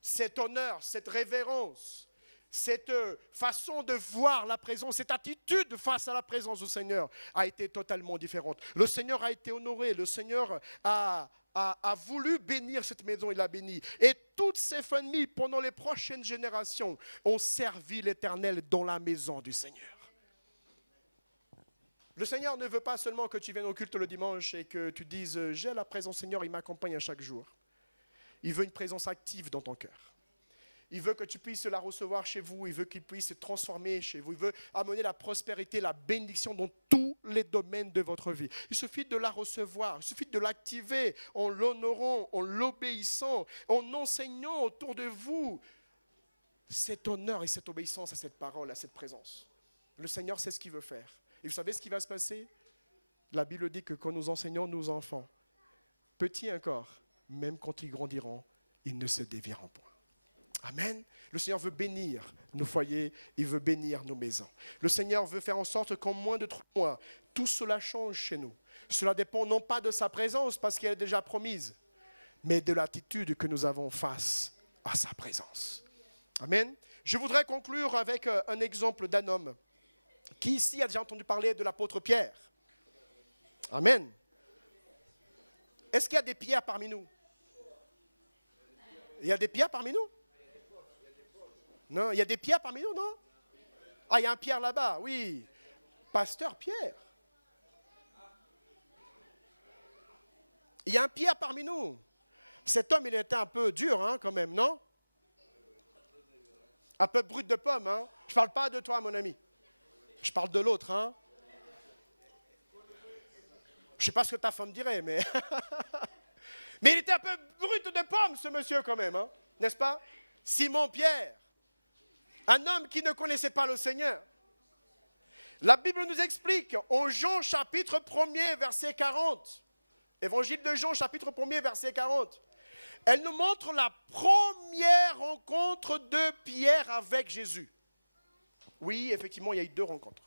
Cet honneur, cette révérence, cette façon de voir la présence, cette attitude face à la présence du Seigneur a été totalement différente. Le Seigneur a été honoré, le Seigneur a voulu bénir cette maison, il l'a béni. Et toutes ces familles, pendant les prochaines générations, ont servi l'Éternel dans la maison du Seigneur. Le Seigneur ne veut pas seulement que tu viennes au culte le dimanche et que tu dises « j'ai la présence Seigneur, il m'accompagne à chaque jour ». Il veut une présence active dans ton cœur. Il veut que tu puisses la recevoir chez vous, il veut qu'il puisse se transformer chez vous. Il veut amener la prospérité, la bénédiction dans tous les domaines de votre vie. Il suffit de la recevoir, il suffit de l'activer en l'honorant, en l'obéissant, en enseignant autour de vous cet honneur et cette obéissance à cette parole, à cette présence. Le Seigneur sait ce qu'il veut faire. Et vous savez ce qui va se passer? La Bible dit que quand nous enseignons nos enfants, petits encore, même quand ils grandiront, ils ne se dévieront point. Amen. Le Seigneur veut bénir nos foyers, il veut bénir nos maisons. Le Seigneur veut faire en sorte qu'en moins de 3 mois, tout cela change chez nous. Cela dépend non pas de sa présence, parce qu'elle est déjà promise, mais de l'attitude que nous avons face à sa présence. Amen. Je voudrais conclure avec un exemple d'un homme qui ici a déjà entendu parler de l'apôtre Pierre. Amen. Est-ce qu'il y a des Pierres parmi nous? Il y a des Pierres parmi nous? Non, il y a des Pierres parmi nous, non? Ah, il y a un Pierre là-bas, oui. Pasteur Pierre. Il y a un Pierre parmi nous. Cet homme, il était un peu dur, hein, quand même, non? Un peu brut de pomme, hein? Je ne parle pas de toi, mon ami. Je parle de l'autre, hein? Je ne sais pas ce que ta femme dirait, mais... mais il était un peu brut de pomme, ce monsieur, quand même, hein? N'est-ce pas? Simon-Pierre, un homme qui ne connaissait pas le Seigneur. La Bible nous explique, en Jean chapitre 1er, verset 40, Évangile de Jean chapitre 1er, verset 40, elle nous montre la première rencontre de Pierre avec Jésus. Oui, effectivement, il y a eu 2 rencontres.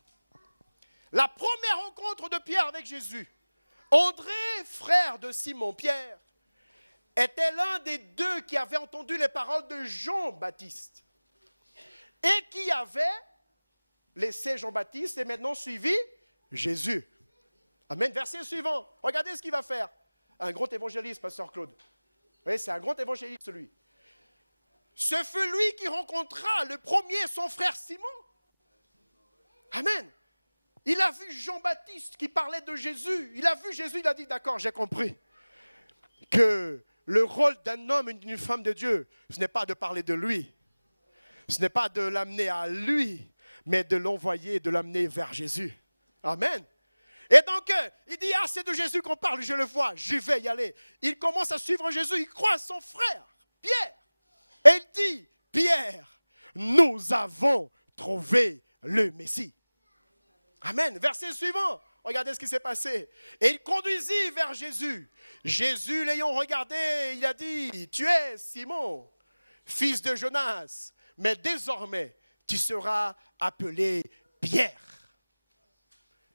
La première rencontre de Pierre avec Jésus, André, frère de Simon-Pierre, était l'un des 2 qui avait entendu les paroles de Jean-Baptiste. et qui avait laissé Jean-Baptiste et maintenant suivi Jésus. Amen. Verset suivant. Regardez ce qu'il va faire. Un grand évangéliste, pasteur Claude. Oui, c'est un grand évangéliste, lui. Ce fut lui qui rencontra le premier son frère Simon. Amen. Il a vu Jean-Baptiste qui parlait de Jésus. Il a vu Jésus, il a dit, d'accord, j'ai compris que le rôle d'un homme et d'une femme de Dieu, ce n'est pas de parler de lui. Ce n'est pas de l'amener à lui, mais de l'envoyer, de l'amener vers Jésus. Amen. Et donc, il dit, ah, c'est de Jésus qu'on parle, je le vois, je vais y aller. Il commence à suivre Jésus, il croise son frère, Pierre. Et il dit, Pierre, nous avons trouvé le Messie. Amen. Verset suivant. Regardez ce qui s'est passé. Et il conduisit vers Jésus. Jésus, l'ayant regardé, il a dit, tu es Simon, fils de Jonas, mais désormais, tu seras appelé Pierre.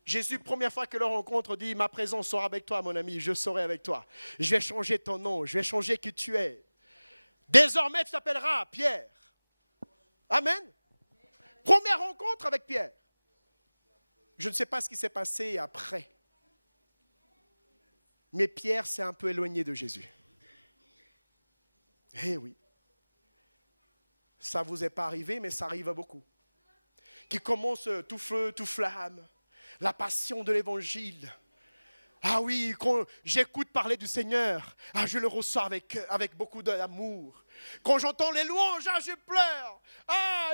Jésus, première fois que leur rencontre, dit, ma présence sera avec toi, mon ami, je serai avec toi. Je vais changer ton nom, je vais changer qui tu es. Désormais, tu t'appelleras Pierre. Amen. Première rencontre avec Pierre. Je ne sais pas ce qui s'est passé après. Mais Pierre s'est un peu éloigné de Jésus. Eh oui. Ça ne vous est pas arrivé, mais ça arrive à beaucoup. Qui commence tout feu, tout flamme. La passion de l'évangile. Ah oui, quand j'écoute parler du Seigneur, ah, je le ressens avec beaucoup d'amour. Quand j'entends les louanges, ah, je pleure. Ah,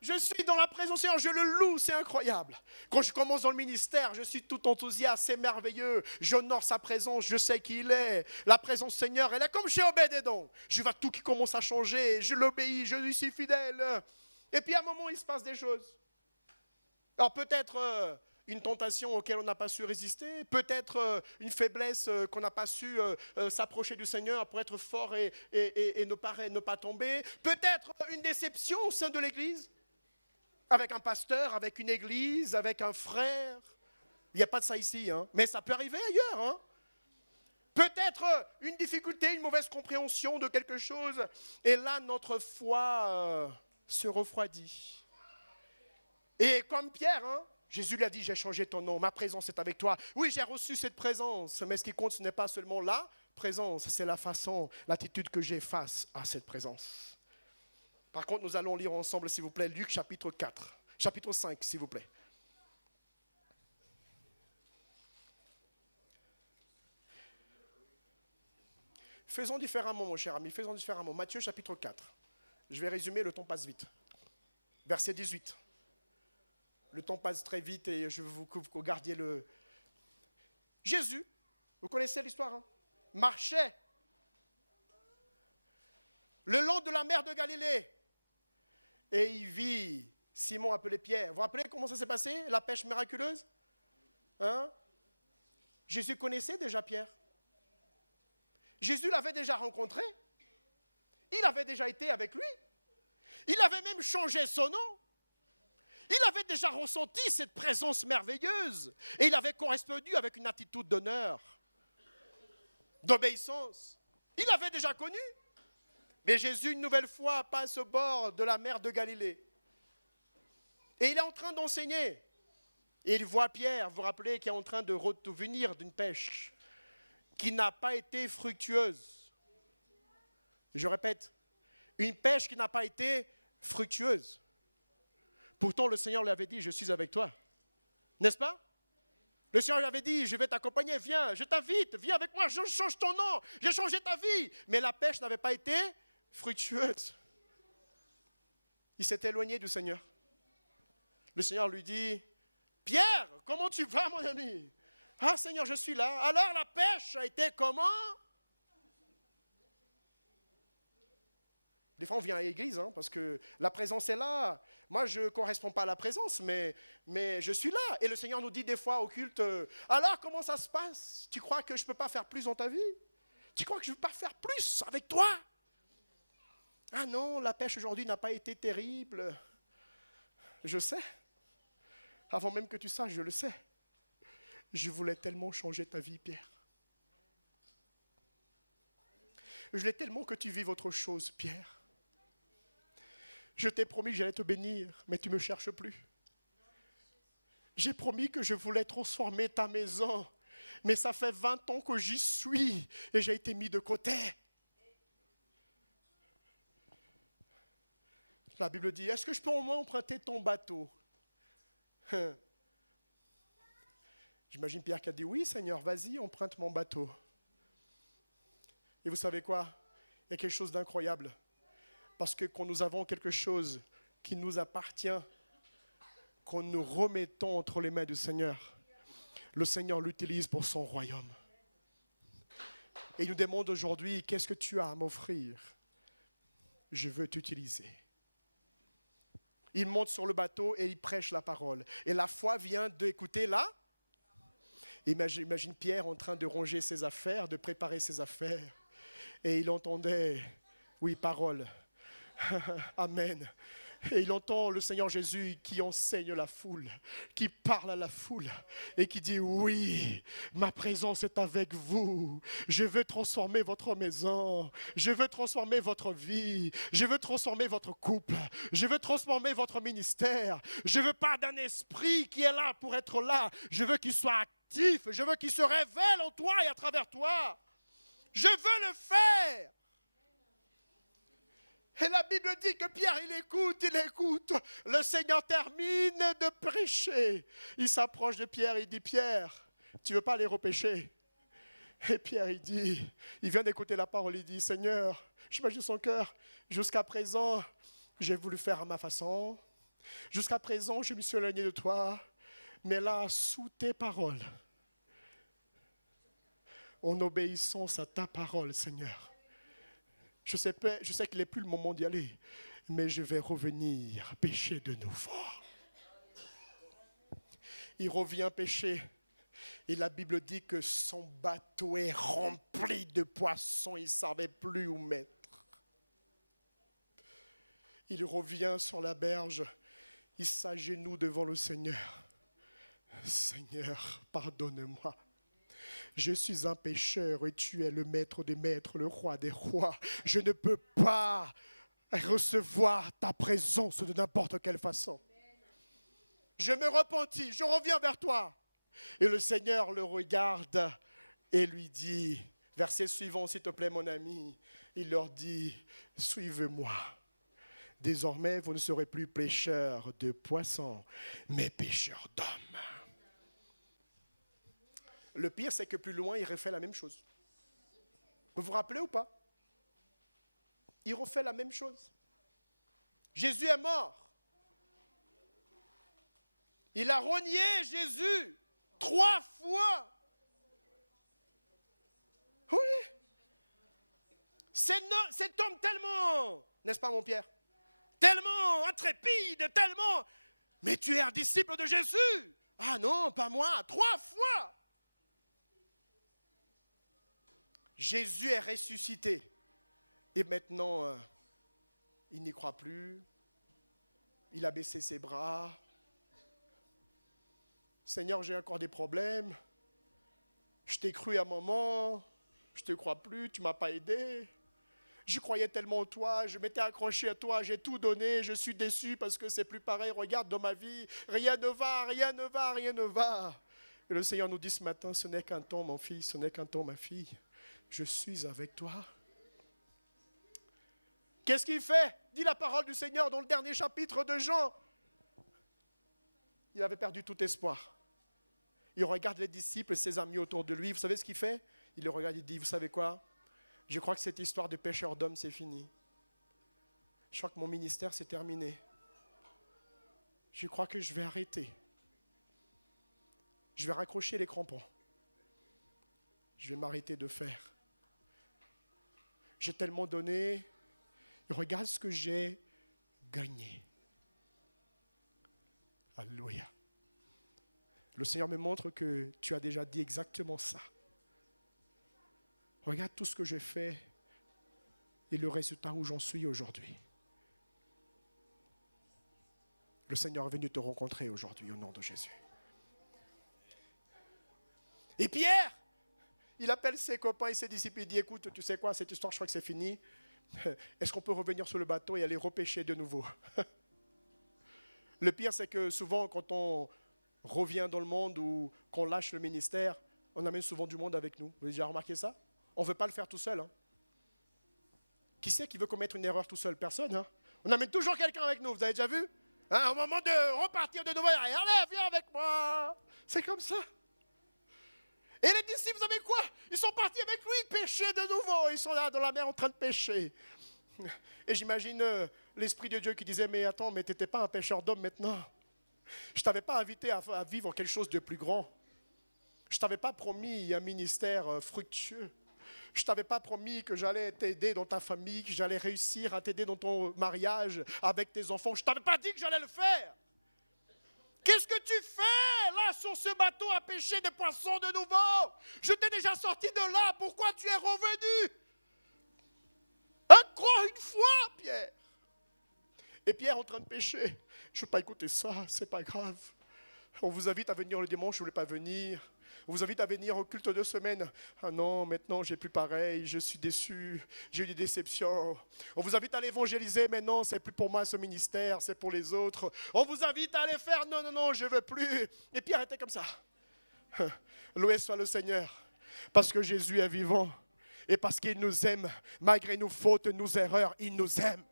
je suis dans la présence du Seigneur, je le loue, c'est incroyable. Quand je commence dans le ministère, je suis tout enthousiaste, c'est merveilleux. J'honore sa présence, je sais qui il est. La présence du Seigneur, elle est comme chez Obed-Edom. Je vois tout qui commence à changer, je l'obéis, je lui suis fidèle. Et puis à un moment, il se passe des choses. Alors peut-être une tentation auquel on n'a pas su résister, peut-être une faiblesse qu'on n'a pas su s'approcher du Seigneur pour être fort et ne pas tomber, peut-être une déception au sein de l'église, avec un pasteur, avec une église, avec un frère. Il n'y a pas de ça ici, hein, mais ça peut arriver ailleurs. Hein. Peut-être une difficulté, une mauvaise compréhension de quelque chose, et là notre foi se refroidit. Et comme Pierre, hein, Jésus lui a dit, j'ai changé ton nom, ma présence est avec toi. Oui, j'ai reçu cette présence, mais ce qui compte, ce n'est pas seulement la présence, c'est la façon, l'attitude que j'ai face à cette présence. Par contre, nous allons lire ensemble, s'il vous plaît, Luc chapitre 4, chapitre 5, s'il vous plaît. Faisons différemment, mon cher ami, faisons différemment. Matthieu chapitre 4. Je vais résumer, le temps passe vite. Verset 18. Le temps passe très vite et je veux que vous gardiez le... Jésus, vous connaissez l'histoire, hein, marchait le long de la mer de Galilée et il vit Simon appelé Pierre. Vous vous rappelez comment ça s'est passé, la pêche miraculeuse, hein? Jésus connaissait déjà Pierre. Jésus l'avait déjà rencontré. Il avait déjà été avec lui. Il avait même changé son nom. Il avait déjà ressenti cette présence merveilleuse et il avait correspondu avec une attitude d'honneur, d'obéissance. Il avait déjà connu. Mais Jésus, une nouvelle fois, passe au bord de la mer de Galilée. Et il est en train d'enseigner. Et il voit Pierre, vous vous rappelez, qui est en train de revenir d'une pêche qui n'a pas été fructueuse. Je répète, une pêche qui n'a pas été fructueuse. Pourtant, le Seigneur lui avait dit, je suis avec toi. N'est-ce pas? Le Seigneur lui avait dit, je vais t'accompagner, viens, je t'invite, viens avec moi, je change ton nom, j'ai changé ta vie. Mais la pêche n'avait pas été fructueuse. Il s'est éloigné du Seigneur. Le Seigneur lui dit, Pierre, comment tu vas, mon ami? Ah, Seigneur, je suis là. Alors, la pêche a été comment? Des fois, on vient à l'église, hein, parce que la présence est là. Moi, je ne corresponds pas à la présence, mais je suis là. Et le Seigneur nous dit des fois au culte, alors, comment ça se passe? Tu crois que je ne peux pas faire plus dans ta vie? Tu crois que je ne peux pas faire plus avec toi? Ah non, la pêche aujourd'hui n'a pas été terrible. Je sais. Avant même que tu saches, je le sais. Je voulais tellement changer ta vie, Pierre. Je voulais tellement que tu vives autre chose, Pierre. Je t'ai promis que j'allais te bénir, mais tu ne me cherches plus. J'ai promis que je voulais transformer ta maison, mais ça fait 20 ans que j'y suis et j'ai été mis de côté. La Bible dit, est-ce que je peux au moins emprunter ton bateau? J'imagine Pierre qui a dit, oui Seigneur, vas-y, emprunte mon bateau. Et vous savez quoi? Il y a quelque chose d'incroyable. Parce que quand nous avons quelque chose qui nous appartient, qu'on nous remettons entre les mains du Seigneur, le Seigneur l'utilise pour son royaume. Et il nous demande aujourd'hui, qu'est-ce que tu as à m'offrir? Je veux t'utiliser. Il monte sur le bateau et il prêche la parole. Et la foi vient d'écouter là. Imagine Pierre en train de ranger ses affaires, de préparer ses affaires. Et il entendait, oui, parole. Amen. Et il entend le Seigneur Jésus qui enseigne la foule, qui parle à la foule et qui dit, oui, ma présence est avec vous. Je veux transformer votre maison. Je veux transformer votre vie. Je veux transformer votre couple. Je veux transformer votre ministère. Je veux pas d'un esprit qui est là pour être là. Je veux qu'il soit actif. Je veux qu'il se révèle en toi et à travers toi. Je veux le faire. Et la Bible dit que Pierre, il écoute. Le Seigneur termine de prêcher. Il s'approche de Pierre, il dit, Pierre, tu ne veux pas aller repêcher? Et Pierre, il vient d'écouter la parole, il dit, Seigneur, j'imagine son cœur, jusqu'à présent, j'ai voulu faire à ma façon. Jusqu'à présent, je me suis éloigné de toi. Mais là, sous tes paroles, en obéissance à ta parole, Seigneur, je sais qu'il n'est plus le moment d'y aller, mais je vais revenir pêcher de nouveau. Il revient pêcher. Et la Bible dit que son bateau est rempli de poissons. Il ne savait plus où mettre. Il revient sur la berge. Il s'agenouille devant le Seigneur. Seigneur, pardonne-moi. Je suis un pécheur et tu es le maître des maîtres, le roi des rois. Je ne peux pas recevoir ta présence de n'importe quelle façon. Je me repentis, je reviens vers toi. Et le Seigneur le regarde et lui dit, verset suivant s'il te plaît mon ami, il leur dit, suivez-moi. Désormais vous ne serez plus pêcheurs de poissons, mais pêcheurs d'hommes. Le pire, c'est que plus loin, il refait la même chose. Vous vous rappelez ou pas? Il refait la même chose. Jésus est mort. Il a renié Jésus 3 fois. Oui. Cet homme tellement, n'est-ce pas mon Pierre? Tellement intrépide, tellement. Mais tu es un disciple de Jésus. Ah non, pas moi, 3 fois. Jésus est ressuscité. Et maintenant, il n'y croit plus. Il a baissé ses bras. Seigneur, j'ai encore des problèmes. Je t'ai cru à un moment. Je ne te crois plus. Tu ne m'as pas aidé. Je croyais tellement en toi. Je m'étais accroché à toi. J'ai tout donné. Je suis déçu parce que c'est plus pareil. Regarde dans ma vie. Rien ne va, rien ne va, rien ne va. Et le Seigneur nous dit ce matin, ce n'est qu'un temps, mon fils. Ce n'est qu'un temps, ma fille. Je suis avec toi. Qu'est-ce qu'il fait? Dit la parole du Seigneur dans le dernier chapitre de Jean. Il avait perdu tout espoir. Il regarde les disciples, ses amis autour de lui. Vous savez ce qu'il fait? Il les regarde et dit, vous savez quoi? Je crois que cette histoire de pêcheur d'hommes, c'est fini. Je crois que mon ministère, c'est terminé. Je crois que je vais arrêter. Je vais raccrocher les crampons. Je vais m'arrêter de faire. J'ai tellement donné. Regarde ce que j'ai gagné. Alléluia. Le Seigneur me montre que tu as déjà dit exactement ça. Regarde tout ce que j'ai fait et le résultat où j'en suis aujourd'hui. Le Seigneur est venu te rencontrer aujourd'hui au nom de Jésus. Et Pierre, il appelle ses copains et ses disciples. Il dit, écoute, tu sais quoi, cette histoire, je crois que c'est fini. Est-ce qu'on peut revenir sur le bateau et aller repêcher de nouveau? Le pire, c'est que souvent, quand on revient dans le monde ou qu'on lâche le ministère, on amène souvent du monde avec nous. Vous avez déjà remarqué ça? On ne veut pas le faire tout seul. Hein. Qui c'est qui veut commettre une erreur tout seul? Personne. Hein. On amène toujours quelqu'un avec nous. Vous avez déjà vu? Hein, au moment de repartir de nouveau, allez, viens avec moi. C'est comme ça. Et les disciples, vous savez quoi? Ils sont partis avec lui pêcher de nouveau. Ils sont là dans la mer en train de pêcher. Et j'imagine l'Esprit de Dieu qui disait, mais attends, mais tu n'étais pas un pêcheur d'hommes maintenant. Je ne t'avais pas invité à vivre quelque chose de plus grand. Je ne t'avais pas promis un ministère fructueux. Je ne t'avais pas promis que j'allais t'aider dans ta famille, que j'allais réussir à t'aider dans ton mariage avec tes enfants. Je ne t'avais pas dit que j'allais le faire. Qu'est-ce que tu fais là sur ce bateau à pêcher des poissons de nouveau? Je t'ai déjà sorti de là. Pourquoi tu es revenu? Encore une fois, Pierre. Et Pierre en train de pêcher. Je ne veux pas écouter ça, c'est pas grave. On vous invite à venir le dimanche, je ne voulais pas venir. On vous invite à venir au culte de semaine. Ah non, maintenant j'ai plus pareil, je suis déçu, j'ai eu des déceptions. On vous invite à aller évangéliser, mais non, c'est plus pour moi ce ministère, c'est pour les autres. On vous invite à aller faire, non, je ne veux plus. Et Pierre était comme ça. Loué soit le Seigneur, parce que Jésus est vivant. Et parce qu'il nous aime, malgré nos fautes, nos erreurs, il nous aime.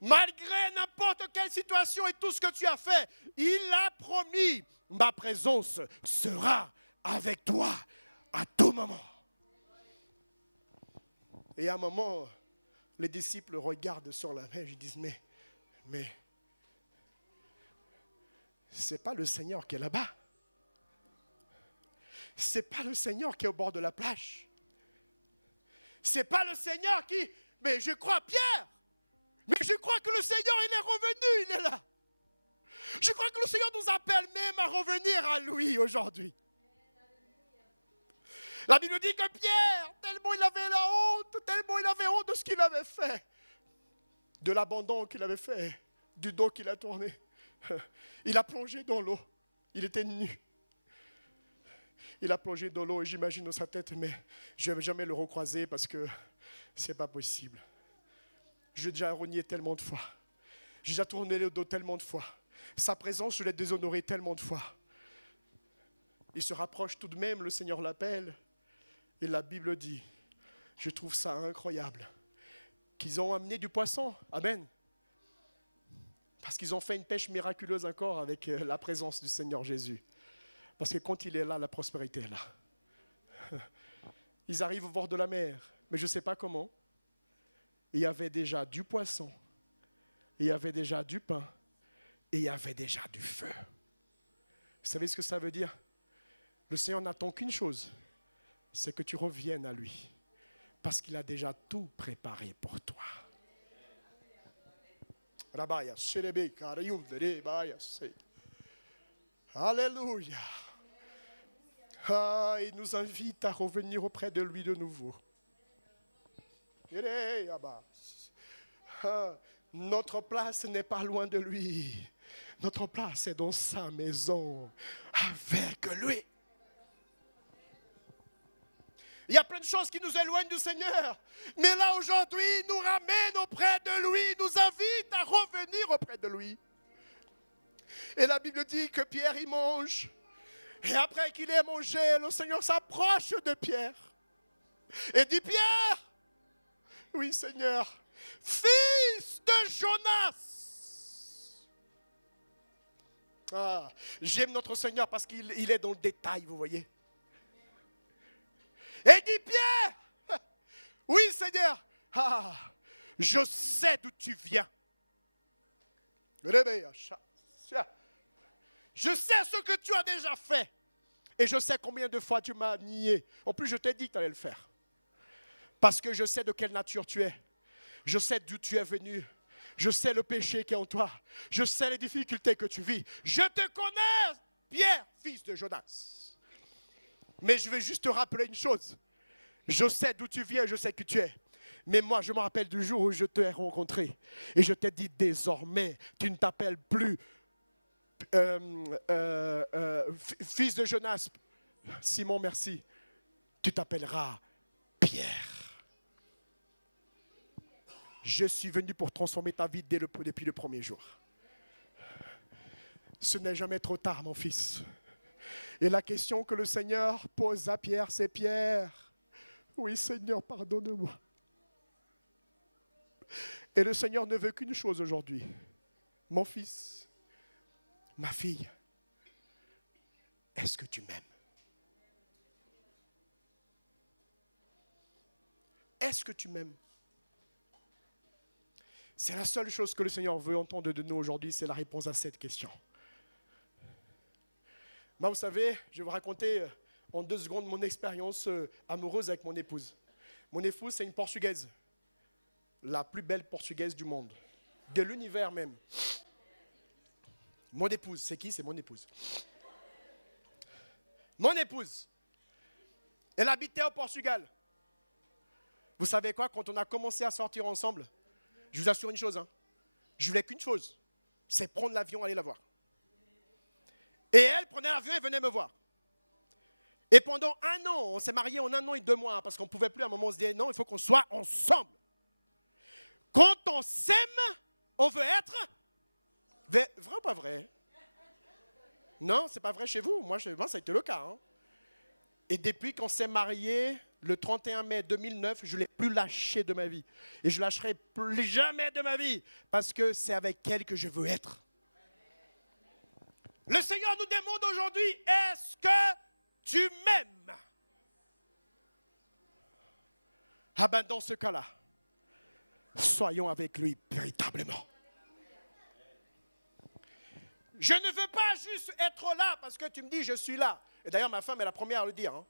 Malgré n'importe quelle situation et tout ce que tu as fait, il a promis, ma présence sera avec toi à tout moment. Et à un moment, les disciples regardent sur la mer, ils disent, mais, c'est pas le Seigneur qui est là-bas. C'est pas le Seigneur qui est au bord de la plage. C'est pas le Seigneur qui... Mais je crois, Pierre. Mais je crois que le Seigneur, il est revenu, il est là. Je crois que le Seigneur nous appelle même à revenir à lui aujourd'hui. La Bible dit que Pierre, tellement il avait la honte, tellement il avait honte de ce qu'il avait fait, de l'abandon qu'il avait fait, du dos qu'il a tourné. Il a plongé dans l'eau. Il était nu. Il a plongé dans l'eau et j'imagine dans sa tête, mais je ne vais jamais le recroiser parce que ce n'est pas possible. J'ai déjà renié tellement de fois. J'ai déjà tourné le dos tellement de fois. Sa présence, je l'ai déshonoré tellement de fois. Il se rapproche tout de même, le Seigneur l'appelle. Et la Bible dit, je trouve ça incroyable, qu'ils ont amené du poisson. Amen. Parce qu'ils ont fait une pêche miraculeuse encore avec la présence du Seigneur Jésus. Parce que quand il est là, la prospérité est là. Ils arrivent au bord de la mer, mais je ne sais pas comment. Il y avait déjà du poisson, il y avait déjà du pain, et il y avait déjà du feu. Vous savez ce que ça veut dire? Le Seigneur n'attend qu'une chose, c'est que tu reviennes à lui. Parce qu'il a déjà tout préparé pour toi. Alléluia. Ah, il nous invite à revenir auprès de lui de nouveau. Ah, notre place n'est pas loin de lui. Notre place est dans sa maison avec lui. Il y a plein de choses qui nous éloignent du Seigneur. Mais là aujourd'hui, il nous ramène auprès de lui, il nous invite à revenir auprès de lui. Et la Bible dit que Pierre y mange. Et après qu'il ait mangé, le Seigneur s'approche de Pierre. Et dit, Pierre, oui Seigneur, fils de Jonas. Ah, j'aime notre Seigneur parce qu'il est dans le détail, vous voyez. Et dit, Pierre, oui Seigneur, je sais d'où tu viens. Je sais ce que tu as déjà fait. Et je sais combien de fois tu m'as nié. En plus, je t'ai dit que tu allais le faire. Parce que je sais de quelle nature tu es. Je sais d'où tu es venu. Je sais le péché qui est en toi. Je sais les difficultés que tu vis. Je te connais, Pierre, fils de Jonas. Mais je vais juste te rappeler une chose. Je sais d'où tu viens, je sais qui tu es. Mais moi, je me rappelle du jour où je t'ai rencontré. Et je t'ai dit, désormais, tu ne t'appelles plus fils de Jonas. Simon, merci. Tu t'appelleras Pierre. Je suis venu pour transformer ta vie depuis le premier jour. Ce n'est jamais trop tard, mon fils. Et la question que le Seigneur pose à Pierre, c'est Pierre. Oui, Seigneur, pardonne-moi. Et le Seigneur ne veut qu'une chose aujourd'hui. Mon fils, ma fille, est-ce que tu m'aimes? Est-ce que tu m'aimes? C'est la seule chose que le Seigneur veut entendre de nous aujourd'hui, c'est la réponse à cette question. Moi, vous savez, je vais vous raconter en 2 secondes mon expérience amoureuse avec mon épouse. Mon épouse, c'est une Portugaise. La plus belle Portugaise du monde. De l'univers même. Mon épouse, c'est qui? C'est mon épouse. Mon épouse, elle habitait au Portugal. Vous savez quoi? Quand on a commencé à sortir ensemble, je vous assure une chose, je voulais qu'une chose, c'est prendre l'avion, aller la voir. Et elle prenait l'avion et venait me voir. Et pendant 1 an, on s'est mariés en 1 an et 2 mois, parce qu'on ne pouvait plus à un moment se dire non, il faut qu'on soit ensemble. Quand on s'aime, on veut être vrai ou pas vrai? Non, c'est pas vrai chez vous. Moi, ça a été le cas. Et depuis qu'on s'est mariés, le 31 mai 2009, je ne l'ai plus lâché de ma vie. Et je ne lâcherai plus jamais de ma vie, parce que c'est avec elle que je veux être. Le Seigneur nous demande aujourd'hui, est-ce que tu m'aimes? Ah ben dans ce cas-là, soyons avec lui véritablement. Je ne veux pas juste être là parce que tu me dis je suis là. Et d'ailleurs ma femme est la première à le dire.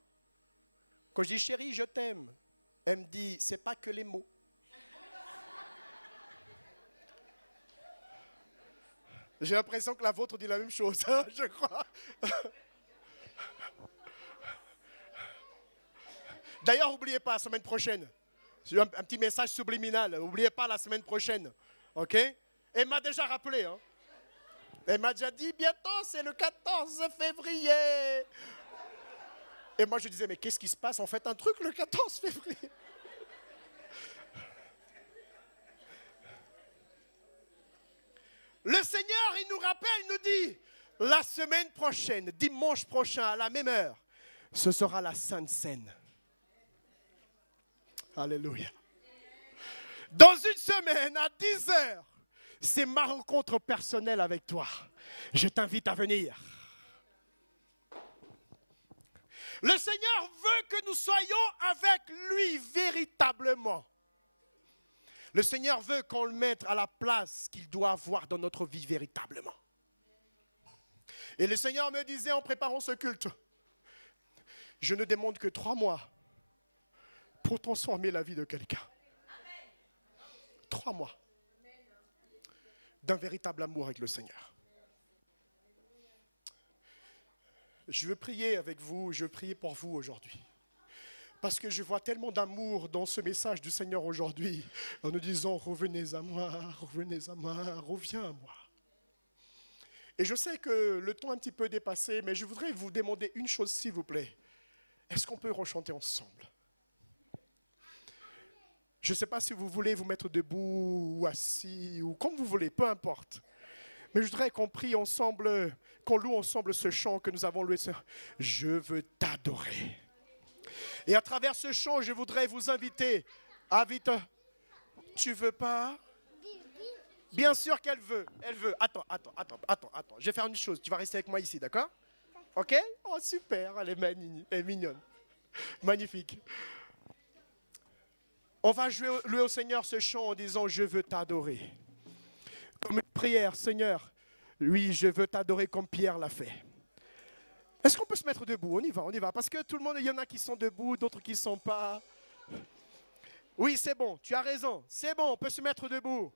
Quand je dis chérie, je t'aime, elle me dit c'est pas que les mots. J'ai l'impression que la vôtre dit la même chose, je crois. D'ailleurs, n'oubliez pas, la semaine prochaine, c'est un petit message subliminal, n'oubliez pas la semaine prochaine, ok? Elle m'a déjà rappelé, Elle m'a déjà dit, bientôt c'est le 14 février. Et moi je disais, mais qu'est-ce qui se passe? On fait un truc le 14 février. Le Seigneur, il nous rappelle, il nous dit, la semaine prochaine, dimanche prochain, à la même heure, ce sera la Sainte Seine. Alléluia. Dans une semaine, à 10 heures, c'est ma rencontre personnelle avec toi. Je t'invite à venir. Le Seigneur veut que nous soyons avec lui véritablement. Le Seigneur veut qu'on le mette à la place qu'il doit avoir dans notre vie véritablement. Et le Seigneur me disait en préparant ce culte, je ne demande que 3 mois pour transformer la vie de quelqu'un. 3 mois d'un véritable amour avec le Seigneur. Je veux prier avec vous, je veux prier pour vous aujourd'hui. Parce que je vois tellement d'amour dans ce message du Seigneur aujourd'hui, en nous disant, revenez à moi, reviens à moi. Et je sais que le temps est un petit peu dépassé, mais je voudrais vous demander une chose, s'il vous plaît. Est-ce qu'on peut rechanter ensemble? Je ne sais pas si vous voulez vous mettre debout ou assis, ou comme vous voulez, peu importe. Mais je voudrais qu'on prie ensemble, qu'on loue ensemble ce chant que nous avons loué. Je veux t'adorer. Et à travers ce chant, je voudrais vous inviter à vite. Tu veux pas? Bien sûr qu'elle veut. Elle veut. Attends. Je vais faire une chose. Tu vas rester avec moi ici, d'accord? Ok? Oh, super. Elle est mignonne. Magnifique. On va louer au Seigneur ce chant en disant, je veux t'adorer. Comme une prière, Seigneur, oui, je veux t'adorer comme Pierre l'a fait. Est-ce qu'on peut se mettre debout? On y va. Parce que tout le monde, il y en a qui sont debout, d'autres qui ne sont pas. Oui, c'est bon, tu as raison. C'est bon, on peut se mettre debout.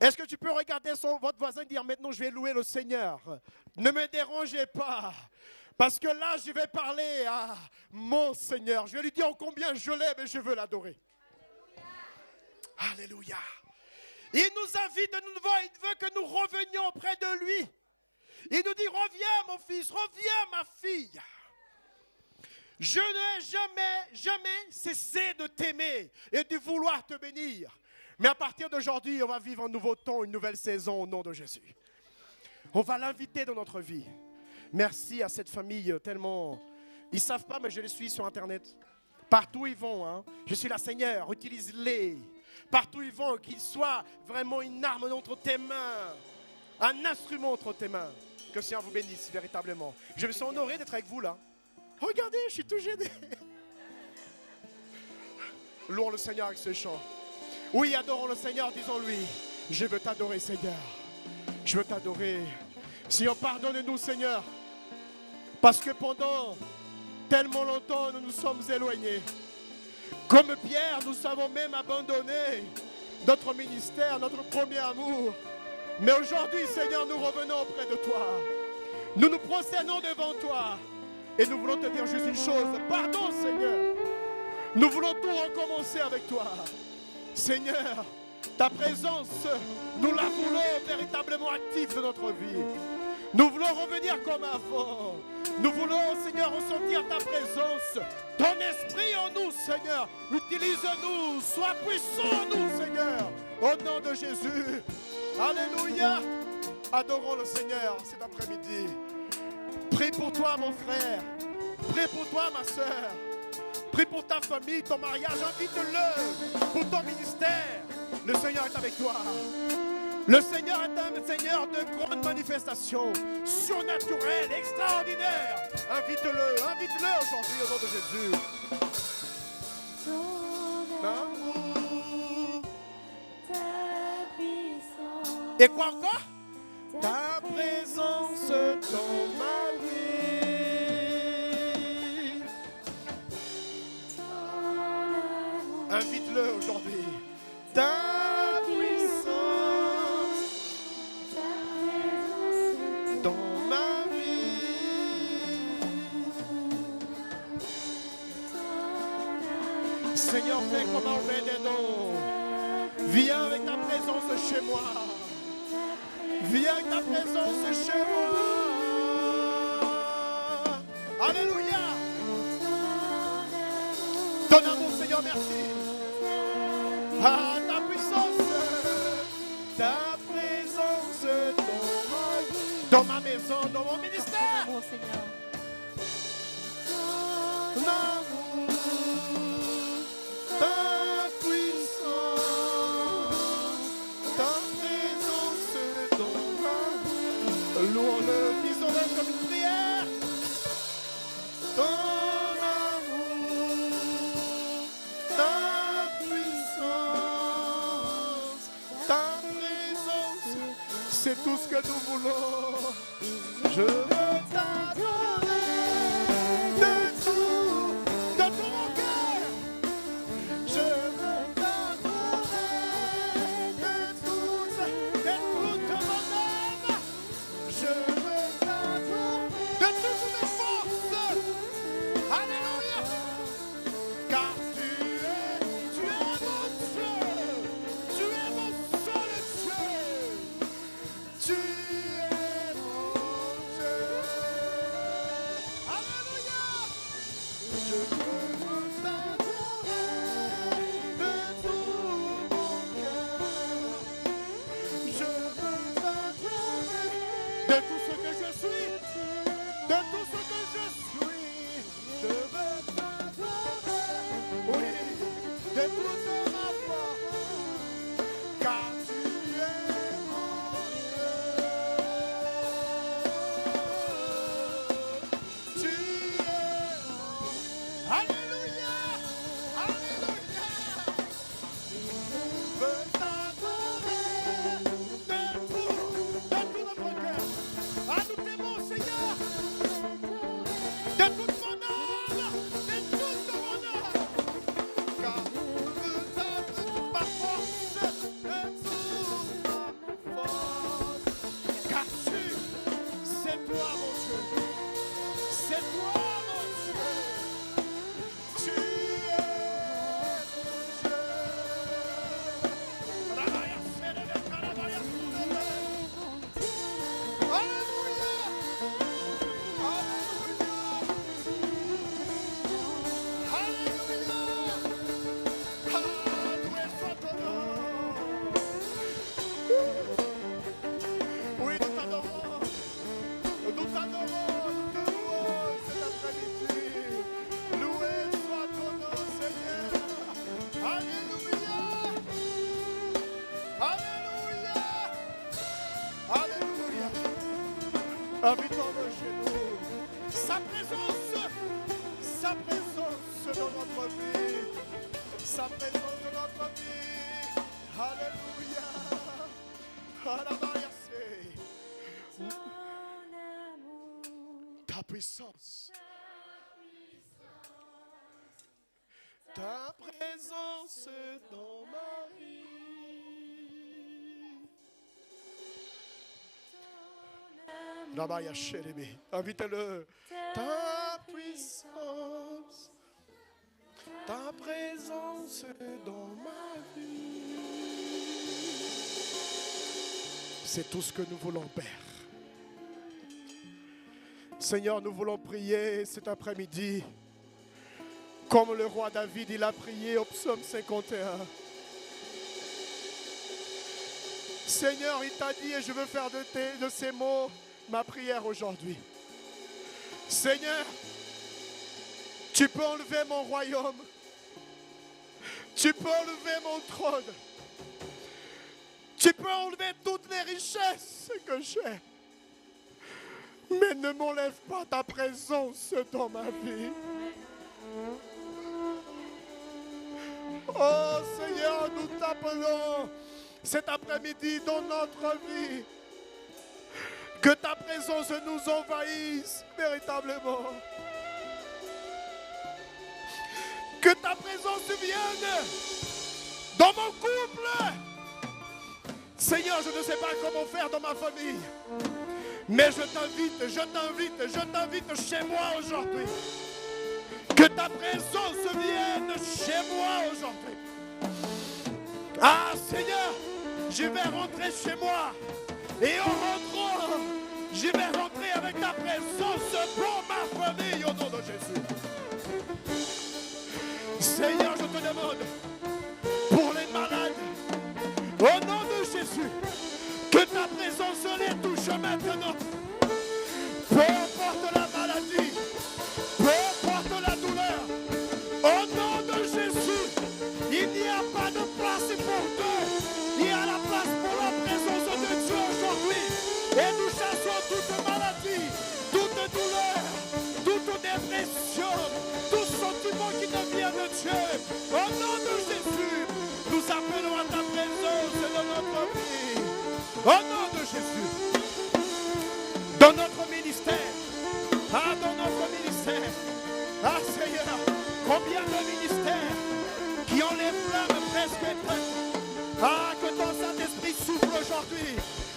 Est-ce que tu peux regarder votre voisin et dire, maintenant je vais louer le Seigneur? Ne me dérangez pas. Parce que là, je vais parler à mon Seigneur. Je vais lui dire combien je l'aime et je veux l'adorer. Alléluia. Il nous invite de nouveau, il veut que nous revenions auprès de lui. Il nous dit, reviens mon fils, reviens ma fille. Je n'ai jamais cessé de t'aimer et de vouloir te bénir. Mais à partir d'aujourd'hui, on va vivre un nouveau temps, une nouvelle saison au nom de Jésus. On va l'inviter dans notre vie. Merci à cette famille tellement... Ils ne savent pas, mais je les suis sur Internet. Partout où ils vont, hein. Je suis là, Seigneur, utilise-les. Partout où ils vont, qu'ils soient vraiment une arme entre tes mains. Un instrument entre tes mains. Que le Seigneur vous bénisse véritablement. Je me suis honoré d'être avec vous là. Regardez, je suis tout gêné. Louons le Seigneur avec ce chant. Oui, adorons le Seigneur, disons-lui. Je veux t'adorer, Seigneur. Je veux t'adorer. Seigneur, pardonne-nous, Seigneur. Parce que pendant tellement longtemps, nous nous sommes éloignés. Comme Pierre, nous avons même abandonné notre ministère, notre premier amour. Mais aujourd'hui, Seigneur, nous revenons auprès de toi. Nous nous prosternons devant toi. Et nous voulons te dire juste une chose. Pardon, Seigneur. Nous voulons tout recommencer avec toi. Seigneur, ta présence, nous la voulons véritablement active dans notre vie. Nous voulons revenir comme avant. Nous voulons, Seigneur, ressentir ta présence. Ton esprit en nous, Seigneur. Utilise-nous. Sois puissant en nous, Seigneur. Au nom de Jésus. Alléluia. Adorons le Seigneur cet après-midi. Prie pour toi, mon frère. Prie pour toi, ma soeur. Prie pour ta famille, ton mariage. Invite-le pour ton ministère. Le Seigneur est avec toi. Le Seigneur est un Seigneur de grandes manifestations, surnaturelles, extraordinaires. Invite-le, invite-le aujourd'hui au nom de Jésus. Et quoi encore? Ta présence dans ma vie. Invite-le aujourd'hui. Ta puissance dans ma vie. Seigneur, fais comme un Obed-Édom. Viens avec ta présence chez moi. Viens avec ta présence chez moi. Alléluia. Ton amour, Seigneur, merci. Ah, ta puissance, ta présence dans ma maison, dans mon ministère. Ton amour, Seigneur. Ton amour, ta puissance, ta présence dans ma vie. Louons-le, disons-le comme une prière. Ton amour, ta puissance, ta présence, c'est tout ce que nous voulons. Je veux t'adorer de tout mon cœur. Je veux t'adorer de toute mon âme. Je veux t'adorer de toutes mes forces. Alléluia. Car tu es mon Dieu. Tu es mon seul Dieu. Tu es mon Dieu. Alléluia. Je veux t'adorer de tout mon cœur. Je veux t'adorer de tout ce que je suis. De tout ce que je suis. Je veux t'adorer. Oui, de toute ma force. Car tu es mon Dieu. Tu es mon... Alléluia. Alléluia. Je veux t'adorer de tout notre cœur. À nous t'aimons, Seigneur. De toute mon âme. De toute mon âme. Car je veux t'adorer par force. De toute ma force. Car c'est toi, mon Dieu. C'est toi, mon Dieu. Tu es mon Dieu. Alléluia. Habitons-le chez nous. Sa présence dans notre vie. Sa présence dans notre vie. Alléluia. Alléluia. Ta puissance. Ta présence dans ma vie. Rabaya Sherebe. Invitez-le. Ta puissance. Ta présence dans ma vie. C'est tout ce que nous voulons, Père. Seigneur, nous voulons prier cet après-midi comme le roi David, il a prié au psaume 51. Seigneur, il t'a dit, et je veux faire de ces mots ma prière aujourd'hui. Seigneur, tu peux enlever mon royaume. Tu peux enlever mon trône. Tu peux enlever toutes les richesses que j'ai. Mais ne m'enlève pas ta présence dans ma vie. Oh Seigneur, nous t'appelons cet après-midi dans notre vie. Que ta présence nous envahisse véritablement. Que ta présence vienne dans mon couple. Seigneur, je ne sais pas comment faire dans ma famille. Mais je t'invite chez moi aujourd'hui. Que ta présence vienne chez moi aujourd'hui. Ah Seigneur, je vais rentrer chez moi. Et en rentrant, je vais rentrer avec ta présence pour ma famille au nom de Jésus. Seigneur, je te demande pour les malades, au nom de Jésus, que ta présence les touche maintenant. Peu importe la maladie, peu importe la douleur, au nom de Jésus, il n'y a pas de place pour Dieu. Il y a la place pour la présence de Dieu aujourd'hui. Et nous chassons toute maladie, toute douleur, toute dépression, tout sentiment qui ne vient de Dieu. Au nom de Jésus, nous appelons à ta présence dans notre vie. Au nom de Jésus. Dans notre ministère. Dans notre ministère. Seigneur, combien de ministères qui ont les flammes presque éteintes. Que ton Saint-Esprit souffle aujourd'hui.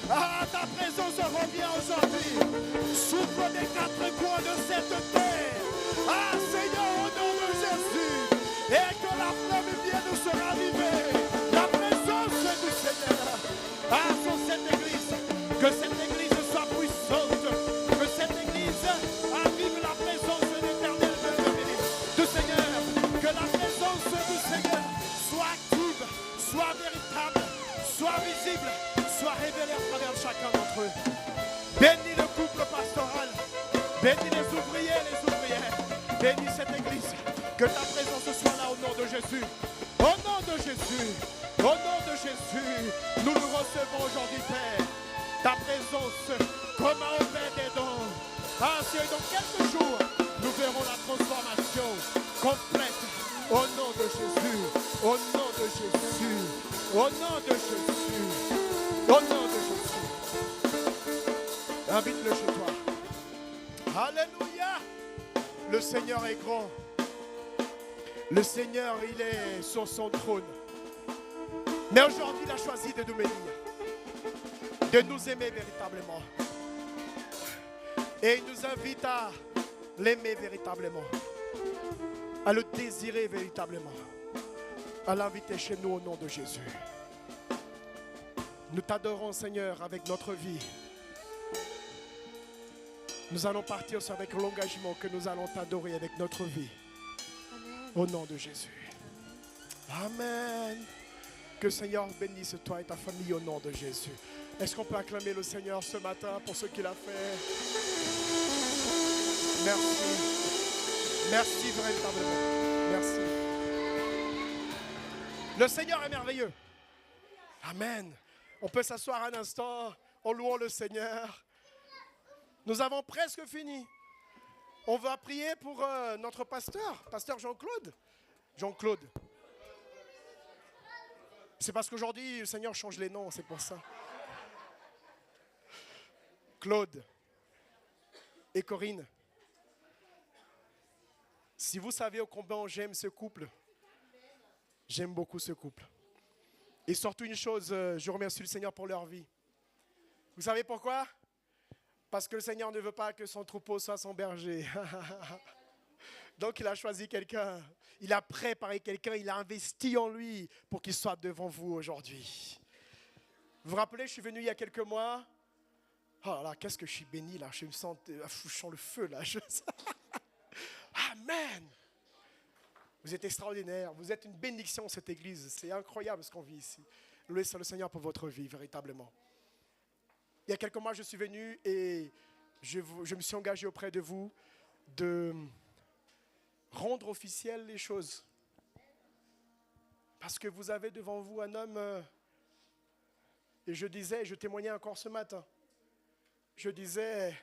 Ta présence revient aujourd'hui. Souffle des quatre coins de cette terre. Seigneur, au nom de Jésus. Et que la flamme vienne se raviver. La présence du Seigneur. Sur cette église. Que cette église soit puissante. Que cette église vive la présence de l'Éternel du Seigneur. Que la présence du Seigneur soit active, soit véritable, soit visible, soit révélée à travers chacun d'entre eux. Bénis le couple pastoral. Bénis les ouvriers et les ouvrières. Bénis cette église. Que ta présence soit là au nom de Jésus. Au nom de Jésus. Au nom de Jésus. Nous nous recevons aujourd'hui, Père. Ta présence comme un Obed Édom. Seigneur, dans quelques jours, nous verrons la transformation complète. Au nom de Jésus. Au nom de Jésus. Au nom de Jésus. Au nom de Jésus. Invite-le chez toi. Alléluia. Le Seigneur est grand. Le Seigneur, il est sur son trône. Mais aujourd'hui, il a choisi de nous bénir. De nous aimer véritablement. Et il nous invite à l'aimer véritablement. À le désirer véritablement. À l'inviter chez nous au nom de Jésus. Nous t'adorons, Seigneur, avec notre vie. Nous allons partir avec l'engagement que nous allons t'adorer avec notre vie. Au nom de Jésus. Amen. Que le Seigneur bénisse toi et ta famille au nom de Jésus. Est-ce qu'on peut acclamer le Seigneur ce matin pour ce qu'il a fait? Merci. Merci véritablement. Merci. Le Seigneur est merveilleux. Amen. On peut s'asseoir un instant en louant le Seigneur. Nous avons presque fini. On va prier pour notre pasteur Jean-Claude. Jean-Claude. C'est parce qu'aujourd'hui, le Seigneur change les noms, c'est pour ça. Claude et Corinne. Si vous savez au combien j'aime ce couple, j'aime beaucoup ce couple. Et surtout une chose, je remercie le Seigneur pour leur vie. Vous savez pourquoi? Parce que le Seigneur ne veut pas que son troupeau soit son berger. Donc il a choisi quelqu'un, il a préparé quelqu'un, il a investi en lui pour qu'il soit devant vous aujourd'hui. Vous vous rappelez, je suis venu il y a quelques mois. Oh là, qu'est-ce que je suis béni là, je me sens le feu là. Amen. Vous êtes extraordinaire, vous êtes une bénédiction cette église, c'est incroyable ce qu'on vit ici. Louez le Seigneur pour votre vie, véritablement. Il y a quelques mois, je suis venu et je me suis engagé auprès de vous de rendre officielles les choses. Parce que vous avez devant vous un homme, et je témoignais encore ce matin, je disais,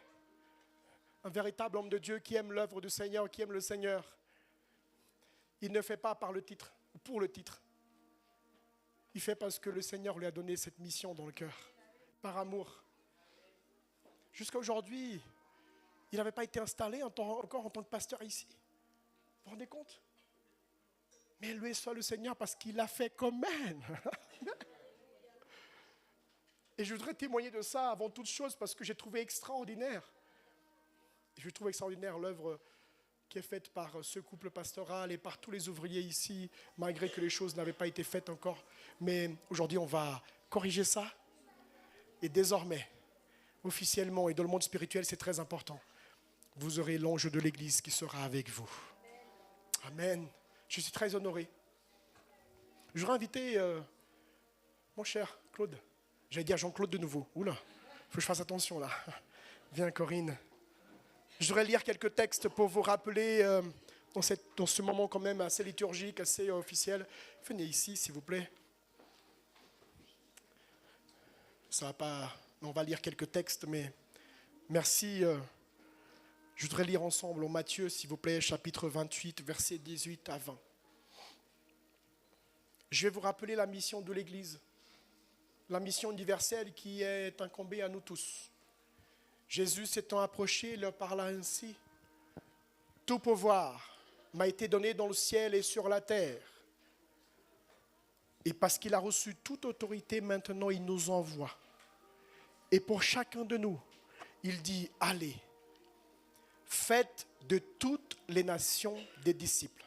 un véritable homme de Dieu qui aime l'œuvre du Seigneur, qui aime le Seigneur. Il ne fait pas par le titre, ou pour le titre. Il fait parce que le Seigneur lui a donné cette mission dans le cœur, par amour. Jusqu'à aujourd'hui, il n'avait pas été installé encore en tant que pasteur ici. Vous vous rendez compte? Mais loué soit le Seigneur parce qu'il l'a fait quand même. Et je voudrais témoigner de ça avant toute chose parce que j'ai trouvé extraordinaire. Je trouve extraordinaire l'œuvre qui est faite par ce couple pastoral et par tous les ouvriers ici, malgré que les choses n'avaient pas été faites encore. Mais aujourd'hui, on va corriger ça. Et désormais, officiellement et dans le monde spirituel, c'est très important. Vous aurez l'ange de l'Église qui sera avec vous. Amen. Je suis très honoré. Je voudrais inviter mon cher Claude. J'allais dire Jean-Claude de nouveau. Oula, il faut que je fasse attention là. Viens Corinne. Je voudrais lire quelques textes pour vous rappeler dans ce moment quand même assez liturgique, assez officiel. Venez ici s'il vous plaît. Ça va pas... On va lire quelques textes, mais merci. Je voudrais lire ensemble au Matthieu, s'il vous plaît, chapitre 28, versets 18 à 20. Je vais vous rappeler la mission de l'Église, la mission universelle qui est incombée à nous tous. Jésus s'étant approché, leur parla ainsi. « Tout pouvoir m'a été donné dans le ciel et sur la terre. Et parce qu'il a reçu toute autorité, maintenant il nous envoie. Et pour chacun de nous, il dit, allez, faites de toutes les nations des disciples,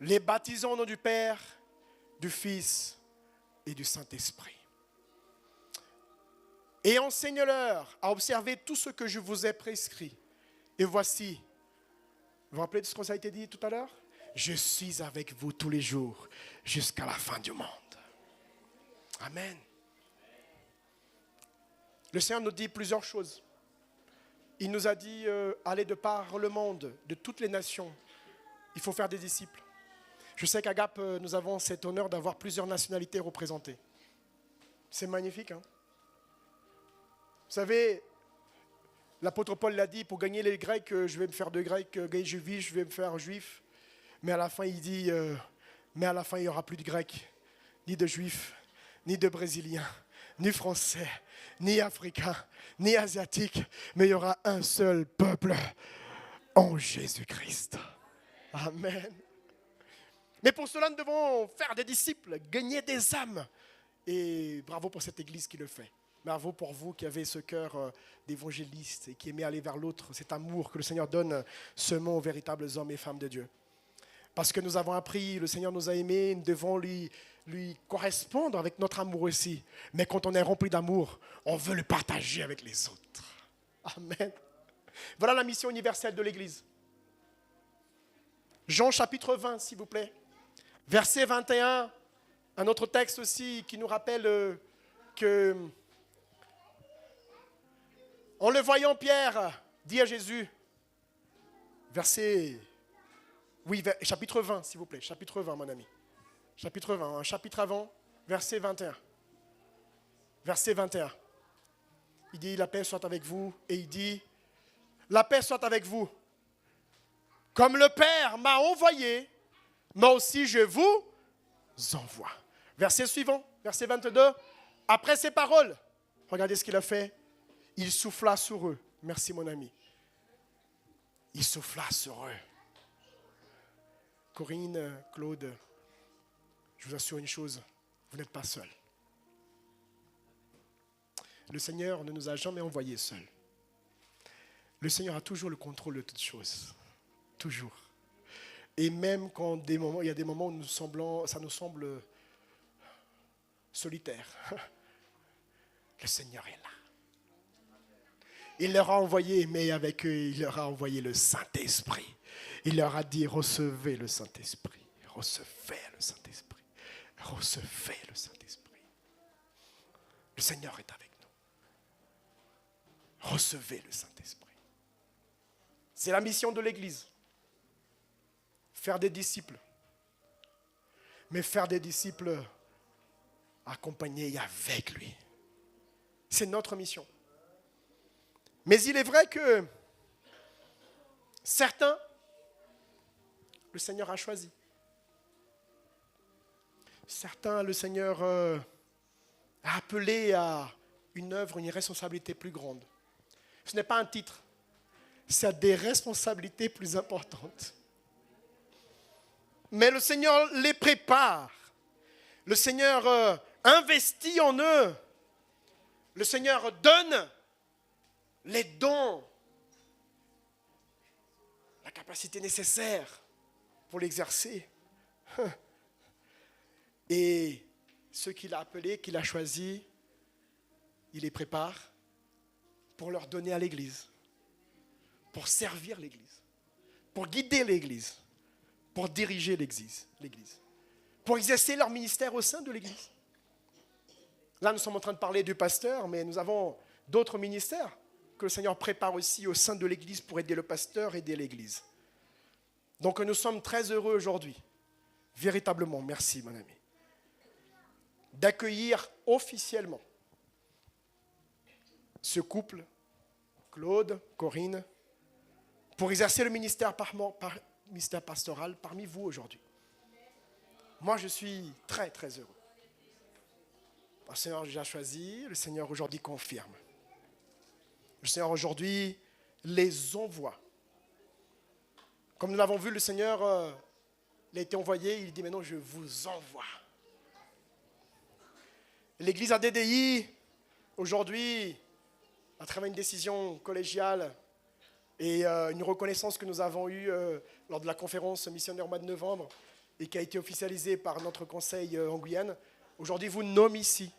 les baptisant au nom du Père, du Fils et du Saint-Esprit. Et enseigne-leur à observer tout ce que je vous ai prescrit. Et voici, vous vous rappelez de ce qu'on a été dit tout à l'heure? Je suis avec vous tous les jours jusqu'à la fin du monde. Amen. Le Seigneur nous dit plusieurs choses. Il nous a dit, allez de par le monde, de toutes les nations. Il faut faire des disciples. Je sais qu'à Gap, nous avons cet honneur d'avoir plusieurs nationalités représentées. C'est magnifique, hein? Vous savez, l'apôtre Paul l'a dit, pour gagner les Grecs, je vais me faire de Grecs, gagner les Juifs, je vais me faire Juif. Mais à la fin, il dit, mais à la fin, il n'y aura plus de Grecs, ni de Juifs, ni de Brésiliens, ni Français, ni Africains, ni Asiatiques, mais il y aura un seul peuple en Jésus-Christ. Amen. Mais pour cela, nous devons faire des disciples, gagner des âmes. Et bravo pour cette église qui le fait. Bravo pour vous qui avez ce cœur d'évangéliste et qui aimez aller vers l'autre, cet amour que le Seigneur donne seulement aux véritables hommes et femmes de Dieu. Parce que nous avons appris, le Seigneur nous a aimés, nous devons lui correspondre avec notre amour aussi. Mais quand on est rempli d'amour, on veut le partager avec les autres. Amen. Voilà la mission universelle de l'Église. Jean chapitre 20, s'il vous plaît. Verset 21, un autre texte aussi qui nous rappelle que, en le voyant, Pierre dit à Jésus, chapitre 20, s'il vous plaît, chapitre 20, mon ami. Chapitre 20, un chapitre avant, verset 21. Verset 21. Il dit, la paix soit avec vous. Et il dit, la paix soit avec vous. Comme le Père m'a envoyé, moi aussi je vous envoie. Verset suivant, verset 22. Après ces paroles, regardez ce qu'il a fait. Il souffla sur eux. Merci mon ami. Il souffla sur eux. Corinne, Claude, je vous assure une chose, vous n'êtes pas seuls. Le Seigneur ne nous a jamais envoyés seuls. Le Seigneur a toujours le contrôle de toutes choses. Toujours. Et même quand il y a des moments où ça nous semble solitaire, le Seigneur est là. Il leur a envoyé, mais avec eux, il leur a envoyé le Saint-Esprit. Il leur a dit, recevez le Saint-Esprit. Recevez le Saint-Esprit. Recevez le Saint-Esprit. Le Seigneur est avec nous. Recevez le Saint-Esprit. C'est la mission de l'Église. Faire des disciples. Mais faire des disciples accompagnés avec lui. C'est notre mission. Mais il est vrai que certains, le Seigneur a choisi. Certains, le Seigneur a appelé à une œuvre, une responsabilité plus grande. Ce n'est pas un titre, c'est des responsabilités plus importantes. Mais le Seigneur les prépare. Le Seigneur investit en eux. Le Seigneur donne les dons, la capacité nécessaire pour l'exercer. Et ceux qu'il a appelés, qu'il a choisis, il les prépare pour leur donner à l'Église, pour servir l'Église, pour guider l'Église, pour diriger l'Église, pour exercer leur ministère au sein de l'Église. Là, nous sommes en train de parler du pasteur, mais nous avons d'autres ministères que le Seigneur prépare aussi au sein de l'Église pour aider le pasteur, aider l'Église. Donc nous sommes très heureux aujourd'hui, véritablement, merci mon ami, d'accueillir officiellement ce couple, Claude, Corinne, pour exercer le ministère pastoral parmi vous aujourd'hui. Moi, je suis très, très heureux. Le Seigneur a déjà choisi, le Seigneur aujourd'hui confirme. Le Seigneur aujourd'hui les envoie. Comme nous l'avons vu, le Seigneur il a été envoyé, il dit maintenant je vous envoie. L'Église ADDI, aujourd'hui, à travers une décision collégiale et une reconnaissance que nous avons eue lors de la conférence missionnaire au mois de novembre et qui a été officialisée par notre conseil en Guyane, aujourd'hui vous nomme ici.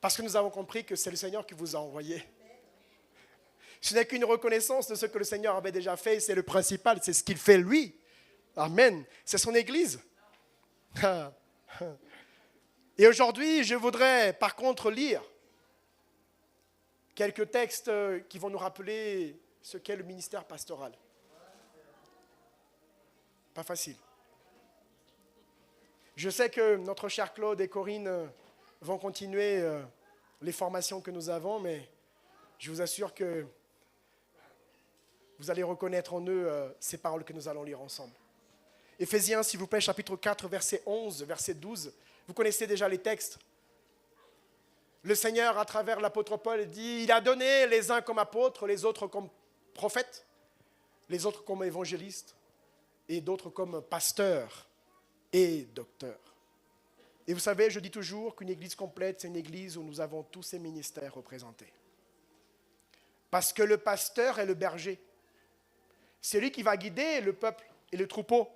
Parce que nous avons compris que c'est le Seigneur qui vous a envoyé. Ce n'est qu'une reconnaissance de ce que le Seigneur avait déjà fait, c'est le principal, c'est ce qu'il fait lui. Amen. C'est son Église. Et aujourd'hui, je voudrais par contre lire quelques textes qui vont nous rappeler ce qu'est le ministère pastoral. Pas facile. Je sais que notre cher Claude et Corinne vont continuer les formations que nous avons, mais je vous assure que vous allez reconnaître en eux ces paroles que nous allons lire ensemble. Éphésiens, s'il vous plaît, chapitre 4, verset 11, verset 12. Vous connaissez déjà les textes. Le Seigneur, à travers l'apôtre Paul, dit, il a donné les uns comme apôtres, les autres comme prophètes, les autres comme évangélistes, et d'autres comme pasteurs et docteurs. Et vous savez, je dis toujours qu'une église complète, c'est une église où nous avons tous ces ministères représentés. Parce que le pasteur est le berger. C'est lui qui va guider le peuple et le troupeau.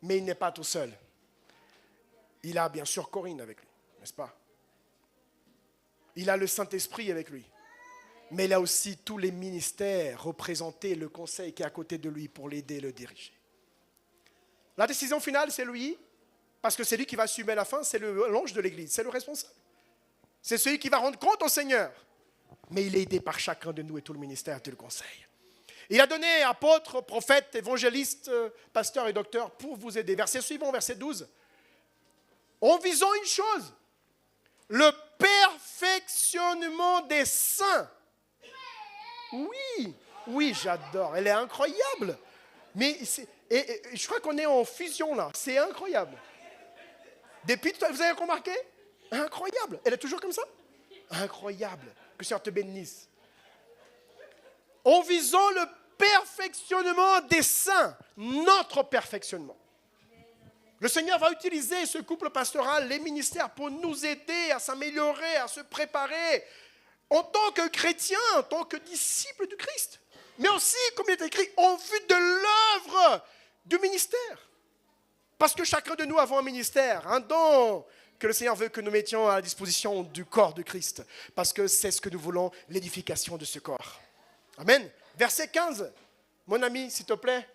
Mais il n'est pas tout seul. Il a bien sûr Corinne avec lui, n'est-ce pas? Il a le Saint-Esprit avec lui. Mais il a aussi tous les ministères représentés, le conseil qui est à côté de lui pour l'aider et le diriger. La décision finale, c'est lui, parce que c'est lui qui va assumer la fin, c'est l'ange de l'Église, c'est le responsable. C'est celui qui va rendre compte au Seigneur. Mais il est aidé par chacun de nous et tout le ministère et tout le conseil. Il a donné apôtres, prophètes, évangélistes, pasteurs et docteurs pour vous aider. Verset suivant, verset 12. En visant une chose, le perfectionnement des saints. Oui, oui, j'adore. Elle est incroyable. Mais et je crois qu'on est en fusion là. C'est incroyable. Depuis tout à l'heure, vous avez remarqué? Incroyable. Elle est toujours comme ça? Incroyable. Que le Seigneur te bénisse. En visant le perfectionnement des saints, notre perfectionnement. Le Seigneur va utiliser ce couple pastoral, les ministères, pour nous aider à s'améliorer, à se préparer en tant que chrétiens, en tant que disciples du Christ. Mais aussi, comme il est écrit, en vue de l'œuvre du ministère. Parce que chacun de nous avons un ministère, un don que le Seigneur veut que nous mettions à la disposition du corps de Christ. Parce que c'est ce que nous voulons, l'édification de ce corps. Amen. Verset 15. Mon ami, s'il te plaît.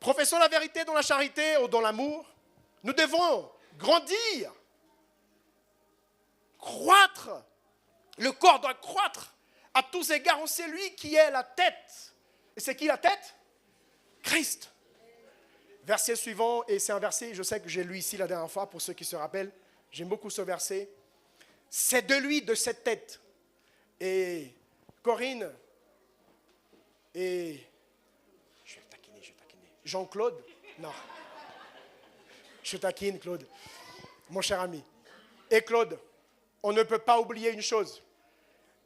Professons la vérité dans la charité ou dans l'amour. Nous devons grandir, croître. Le corps doit croître à tous égards. C'est lui qui est la tête. Et c'est qui la tête? Christ. Verset suivant, et c'est un verset, je sais que j'ai lu ici la dernière fois, pour ceux qui se rappellent. J'aime beaucoup ce verset. C'est de lui, de cette tête. Et Corinne et... Je vais taquiner. Jean-Claude? Non. Je taquine, Claude. Mon cher ami. Et Claude, on ne peut pas oublier une chose,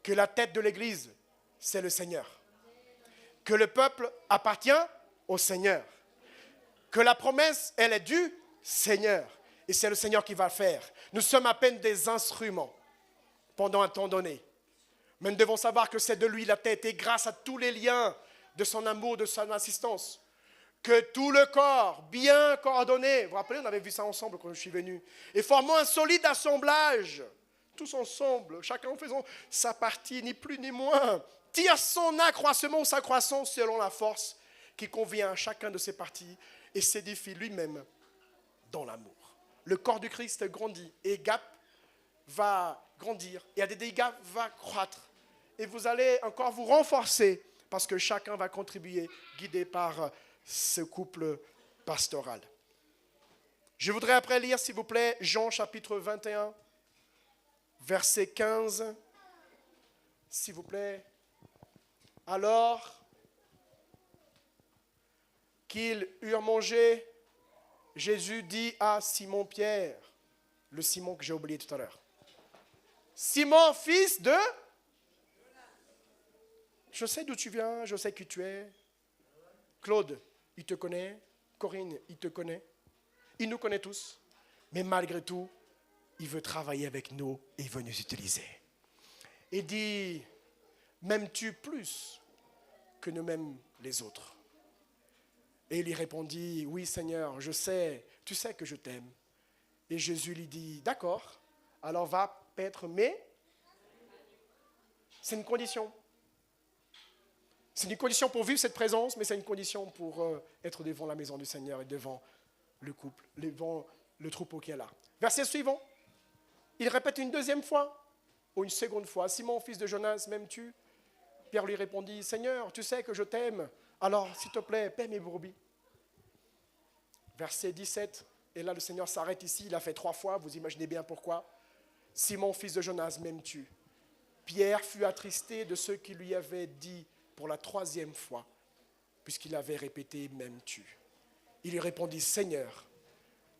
que la tête de l'Église, c'est le Seigneur. Que le peuple appartient au Seigneur. Que la promesse, elle est du Seigneur. Et c'est le Seigneur qui va le faire. Nous sommes à peine des instruments pendant un temps donné. Mais nous devons savoir que c'est de lui la tête. Et grâce à tous les liens de son amour, de son assistance, que tout le corps, bien coordonné, vous vous rappelez, on avait vu ça ensemble quand je suis venu, et formant un solide assemblage, tous ensemble, chacun faisant sa partie, ni plus ni moins, tire son accroissement ou sa croissance selon la force qui convient à chacun de ses parties et s'édifie lui-même dans l'amour. Le corps du Christ grandit et Gap va grandir et ADD-Gap va croître. Et vous allez encore vous renforcer parce que chacun va contribuer, guidé par ce couple pastoral. Je voudrais après lire, s'il vous plaît, Jean chapitre 21, verset 15. S'il vous plaît. Alors qu'ils eurent mangé, Jésus dit à Simon-Pierre, le Simon que j'ai oublié tout à l'heure, Simon, fils de... Je sais d'où tu viens, je sais qui tu es. Claude, il te connaît. Corinne, il te connaît. Il nous connaît tous. Mais malgré tout, il veut travailler avec nous et il veut nous utiliser. Il dit, m'aimes-tu plus que nous m'aiment les autres? Et il lui répondit, oui Seigneur, je sais, tu sais que je t'aime. Et Jésus lui dit, d'accord, alors va paître mes... C'est une condition. C'est une condition pour vivre cette présence, mais c'est une condition pour être devant la maison du Seigneur et devant le couple, devant le troupeau qui est là. Verset suivant, il répète une deuxième fois ou une seconde fois, Simon, fils de Jonas, m'aimes-tu? Pierre lui répondit, Seigneur, tu sais que je t'aime, alors s'il te plaît, paie mes brebis. Verset 17, et là le Seigneur s'arrête ici, il a fait 3 fois, vous imaginez bien pourquoi. Simon, fils de Jonas, m'aimes-tu? Pierre fut attristé de ce qu'il lui avait dit pour la 3e fois, puisqu'il avait répété « m'aimes-tu » Il lui répondit « Seigneur,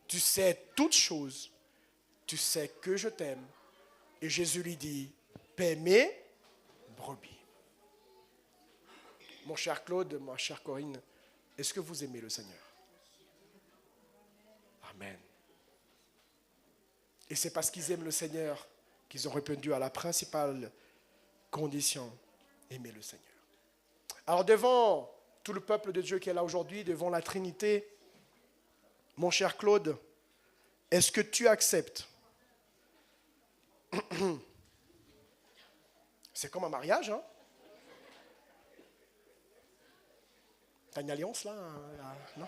tu sais toutes choses, tu sais que je t'aime. » Et Jésus lui dit « paie mes brebis. » Mon cher Claude, ma chère Corinne, est-ce que vous aimez le Seigneur? Amen. Et c'est parce qu'ils aiment le Seigneur qu'ils ont répondu à la principale condition, aimer le Seigneur. Alors devant tout le peuple de Dieu qui est là aujourd'hui, devant la Trinité, mon cher Claude, est-ce que tu acceptes? C'est comme un mariage, hein? T'as une alliance là? Non?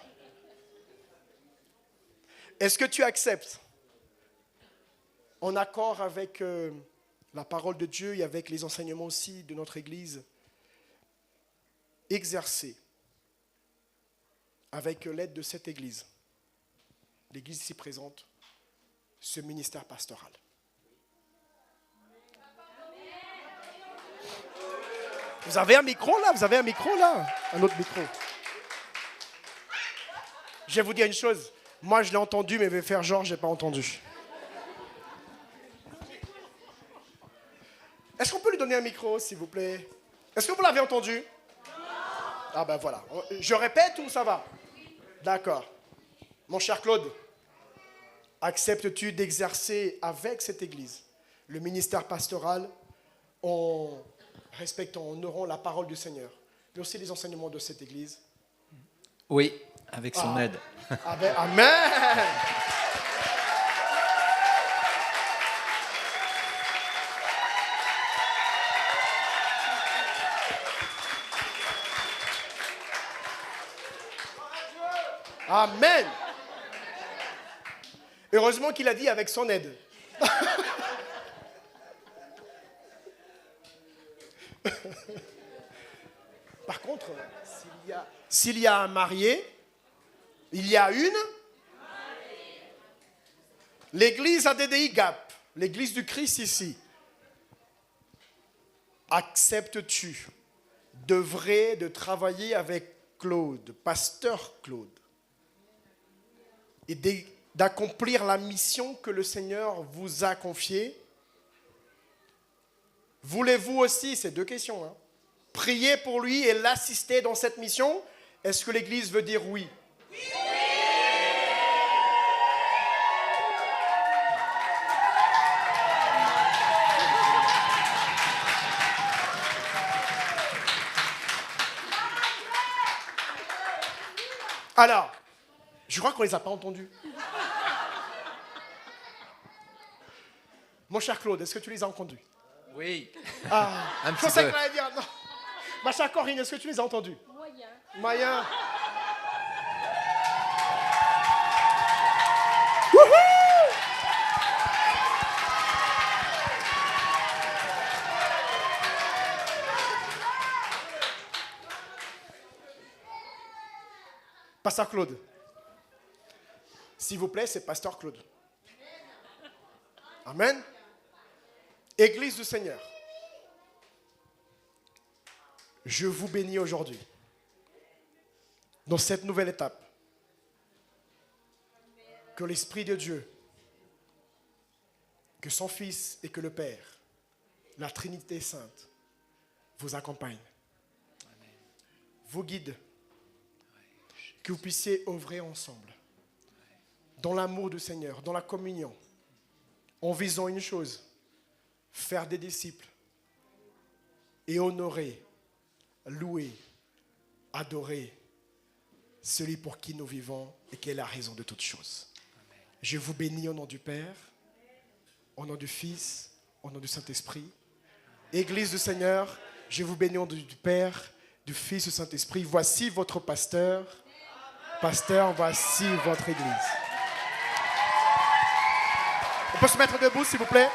Est-ce que tu acceptes, en accord avec la parole de Dieu et avec les enseignements aussi de notre Église, exercer avec l'aide de cette Église, l'Église ici présente, ce ministère pastoral. Vous avez un micro là? Vous avez un micro là? Un autre micro. Je vais vous dire une chose. Moi, je l'ai entendu, mais je vais faire genre, je n'ai pas entendu. Est-ce qu'on peut lui donner un micro, s'il vous plaît? Est-ce que vous l'avez entendu? Ah ben voilà. Je répète ou ça va? D'accord. Mon cher Claude, acceptes-tu d'exercer avec cette Église le ministère pastoral en respectant, en honorant la parole du Seigneur, mais aussi les enseignements de cette Église? Oui, avec son aide. Amen. Amen. Amen. Heureusement qu'il a dit avec son aide. Par contre, s'il y a un marié, il y a une. L'église ADDI Gap, l'église du Christ ici. Acceptes-tu d'œuvrer, de travailler avec Claude, pasteur Claude, et d'accomplir la mission que le Seigneur vous a confiée? Voulez-vous aussi, c'est deux questions, hein, prier pour lui et l'assister dans cette mission? Est-ce que l'Église veut dire oui? Oui. Alors, je crois qu'on ne les a pas entendus. Mon cher Claude, est-ce que tu les as entendus? Oui. Ah, Un je petit pensais peu. que tu allais dire non. Ma chère Corinne, est-ce que tu les as entendus? Moyen. Moyen. Wouhou! Pasteur Claude. S'il vous plaît, c'est Pasteur Claude. Amen. Église du Seigneur. Je vous bénis aujourd'hui dans cette nouvelle étape. Que l'Esprit de Dieu, que son Fils et que le Père, la Trinité sainte, vous accompagnent, vous guident, que vous puissiez œuvrer ensemble, dans l'amour du Seigneur, dans la communion, en visant une chose, faire des disciples et honorer, louer, adorer celui pour qui nous vivons et qui est la raison de toutes choses. Je vous bénis au nom du Père, au nom du Fils, au nom du Saint-Esprit. Église du Seigneur, je vous bénis au nom du Père, du Fils et du Saint-Esprit. Voici votre pasteur. Pasteur, voici votre Église. On peut se mettre debout, s'il vous plaît?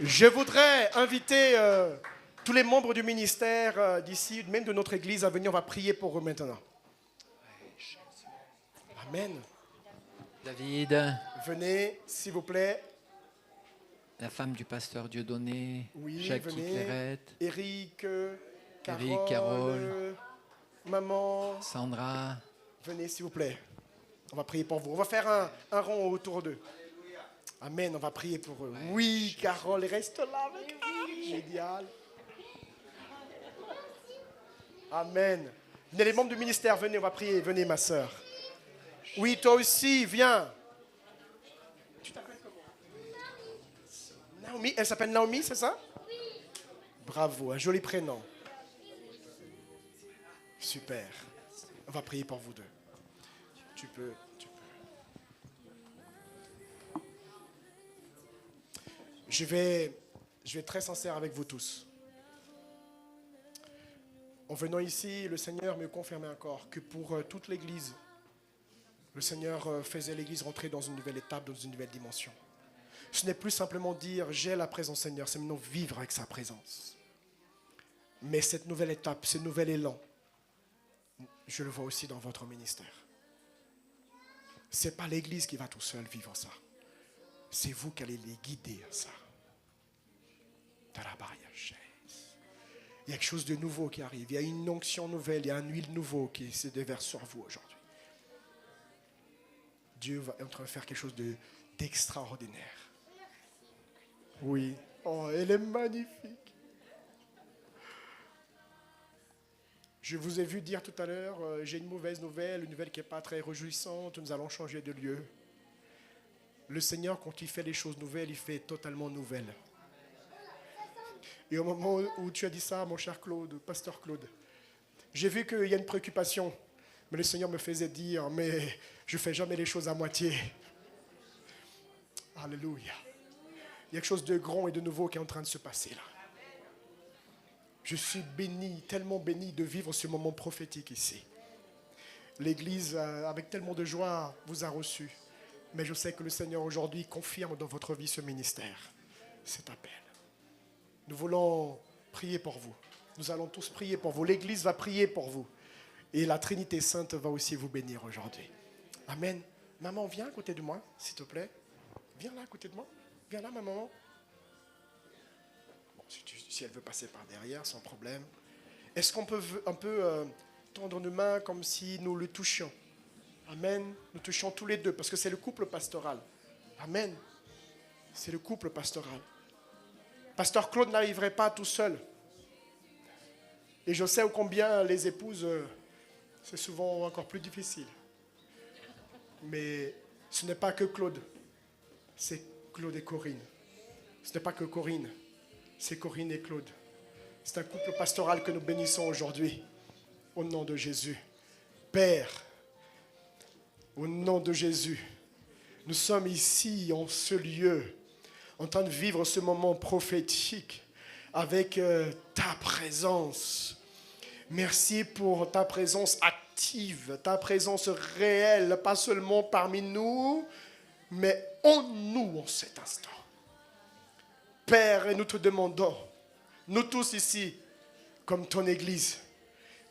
Je voudrais inviter tous les membres du ministère d'ici, même de notre Église, à venir. On va prier pour eux maintenant. Amen. David, Venez, s'il vous plaît. la femme du pasteur Dieudonné, Oui, Jackie venez. Clairette, Eric, Eric, Carole. Maman. Sandra. Venez, s'il vous plaît. On va prier pour vous. On va faire un rond autour d'eux. Amen, on va prier pour eux. Oui, Carole, reste là avec nous. Génial. Amen. Venez, les membres du ministère, venez, on va prier. Venez, ma soeur. Oui, toi aussi, viens. Tu t'appelles comment? Naomi, elle s'appelle Naomi, c'est ça? Oui. Bravo, un joli prénom. Super. On va prier pour vous deux. Tu peux. Je vais être très sincère avec vous tous. En venant ici, le Seigneur me confirmait encore que pour toute l'Église, le Seigneur faisait l'Église rentrer dans une nouvelle étape, dans une nouvelle dimension. Ce n'est plus simplement dire « j'ai la présence Seigneur », c'est maintenant vivre avec sa présence. Mais cette nouvelle étape, ce nouvel élan, je le vois aussi dans votre ministère. Ce n'est pas l'Église qui va tout seul vivre ça. C'est vous qui allez les guider à ça. Il y a quelque chose de nouveau qui arrive. Il y a une onction nouvelle, il y a une huile nouveau qui se déverse sur vous aujourd'hui. Dieu est en train de faire quelque chose d'extraordinaire. Oui. Oh, elle est magnifique. Je vous ai vu dire tout à l'heure, j'ai une mauvaise nouvelle, une nouvelle qui n'est pas très réjouissante, nous allons changer de lieu. Le Seigneur, quand il fait les choses nouvelles, il fait totalement nouvelles. Et au moment où tu as dit ça, mon cher Claude, pasteur Claude, j'ai vu qu'il y a une préoccupation, mais le Seigneur me faisait dire, mais je ne fais jamais les choses à moitié. Alléluia. Il y a quelque chose de grand et de nouveau qui est en train de se passer là. Je suis béni, tellement béni de vivre ce moment prophétique ici. L'Église, avec tellement de joie, vous a reçu. Mais je sais que le Seigneur aujourd'hui confirme dans votre vie ce ministère, cet appel. Nous voulons prier pour vous. Nous allons tous prier pour vous. L'Église va prier pour vous. Et la Trinité Sainte va aussi vous bénir aujourd'hui. Amen. Maman, viens à côté de moi, s'il te plaît. Viens là à côté de moi. Viens là, ma maman. Bon, si elle veut passer par derrière, sans problème. Est-ce qu'on peut tendre nos mains comme si nous le touchions? Amen. Nous touchons tous les deux parce que c'est le couple pastoral. Amen. C'est le couple pastoral. Pasteur Claude n'arriverait pas tout seul. Et je sais combien les épouses, c'est souvent encore plus difficile. Mais ce n'est pas que Claude. C'est Claude et Corinne. Ce n'est pas que Corinne. C'est Corinne et Claude. C'est un couple pastoral que nous bénissons aujourd'hui. Au nom de Jésus. Père, au nom de Jésus, nous sommes ici en ce lieu, en train de vivre ce moment prophétique avec ta présence. Merci pour ta présence active, ta présence réelle, pas seulement parmi nous, mais en nous en cet instant. Père, et nous te demandons, nous tous ici, comme ton Église,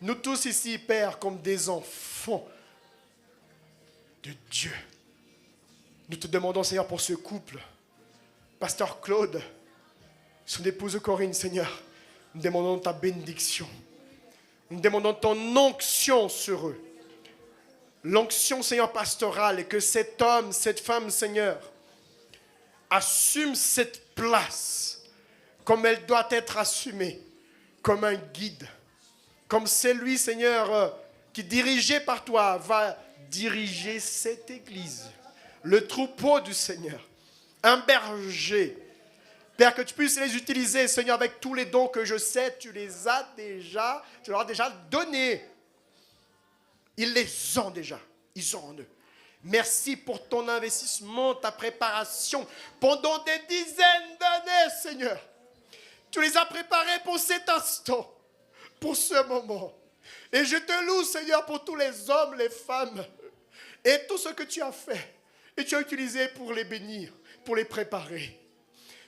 nous tous ici, Père, comme des enfants de Dieu, nous te demandons, Seigneur, pour ce couple, Pasteur Claude, son épouse Corinne, Seigneur, nous demandons ta bénédiction. Nous demandons ton onction sur eux. L'onction, Seigneur, pastorale, et que cet homme, cette femme, Seigneur, assume cette place comme elle doit être assumée, comme un guide, comme celui, Seigneur, qui, dirigé par toi, va diriger cette église, le troupeau du Seigneur, un berger. Père, que tu puisses les utiliser, Seigneur, avec tous les dons que je sais, tu leur as déjà donnés. Ils les ont déjà, ils ont en eux. Merci pour ton investissement, ta préparation pendant des dizaines d'années, Seigneur. Tu les as préparés pour cet instant, pour ce moment. Et je te loue, Seigneur, pour tous les hommes, les femmes et tout ce que tu as fait. Et tu as utilisé pour les bénir, pour les préparer.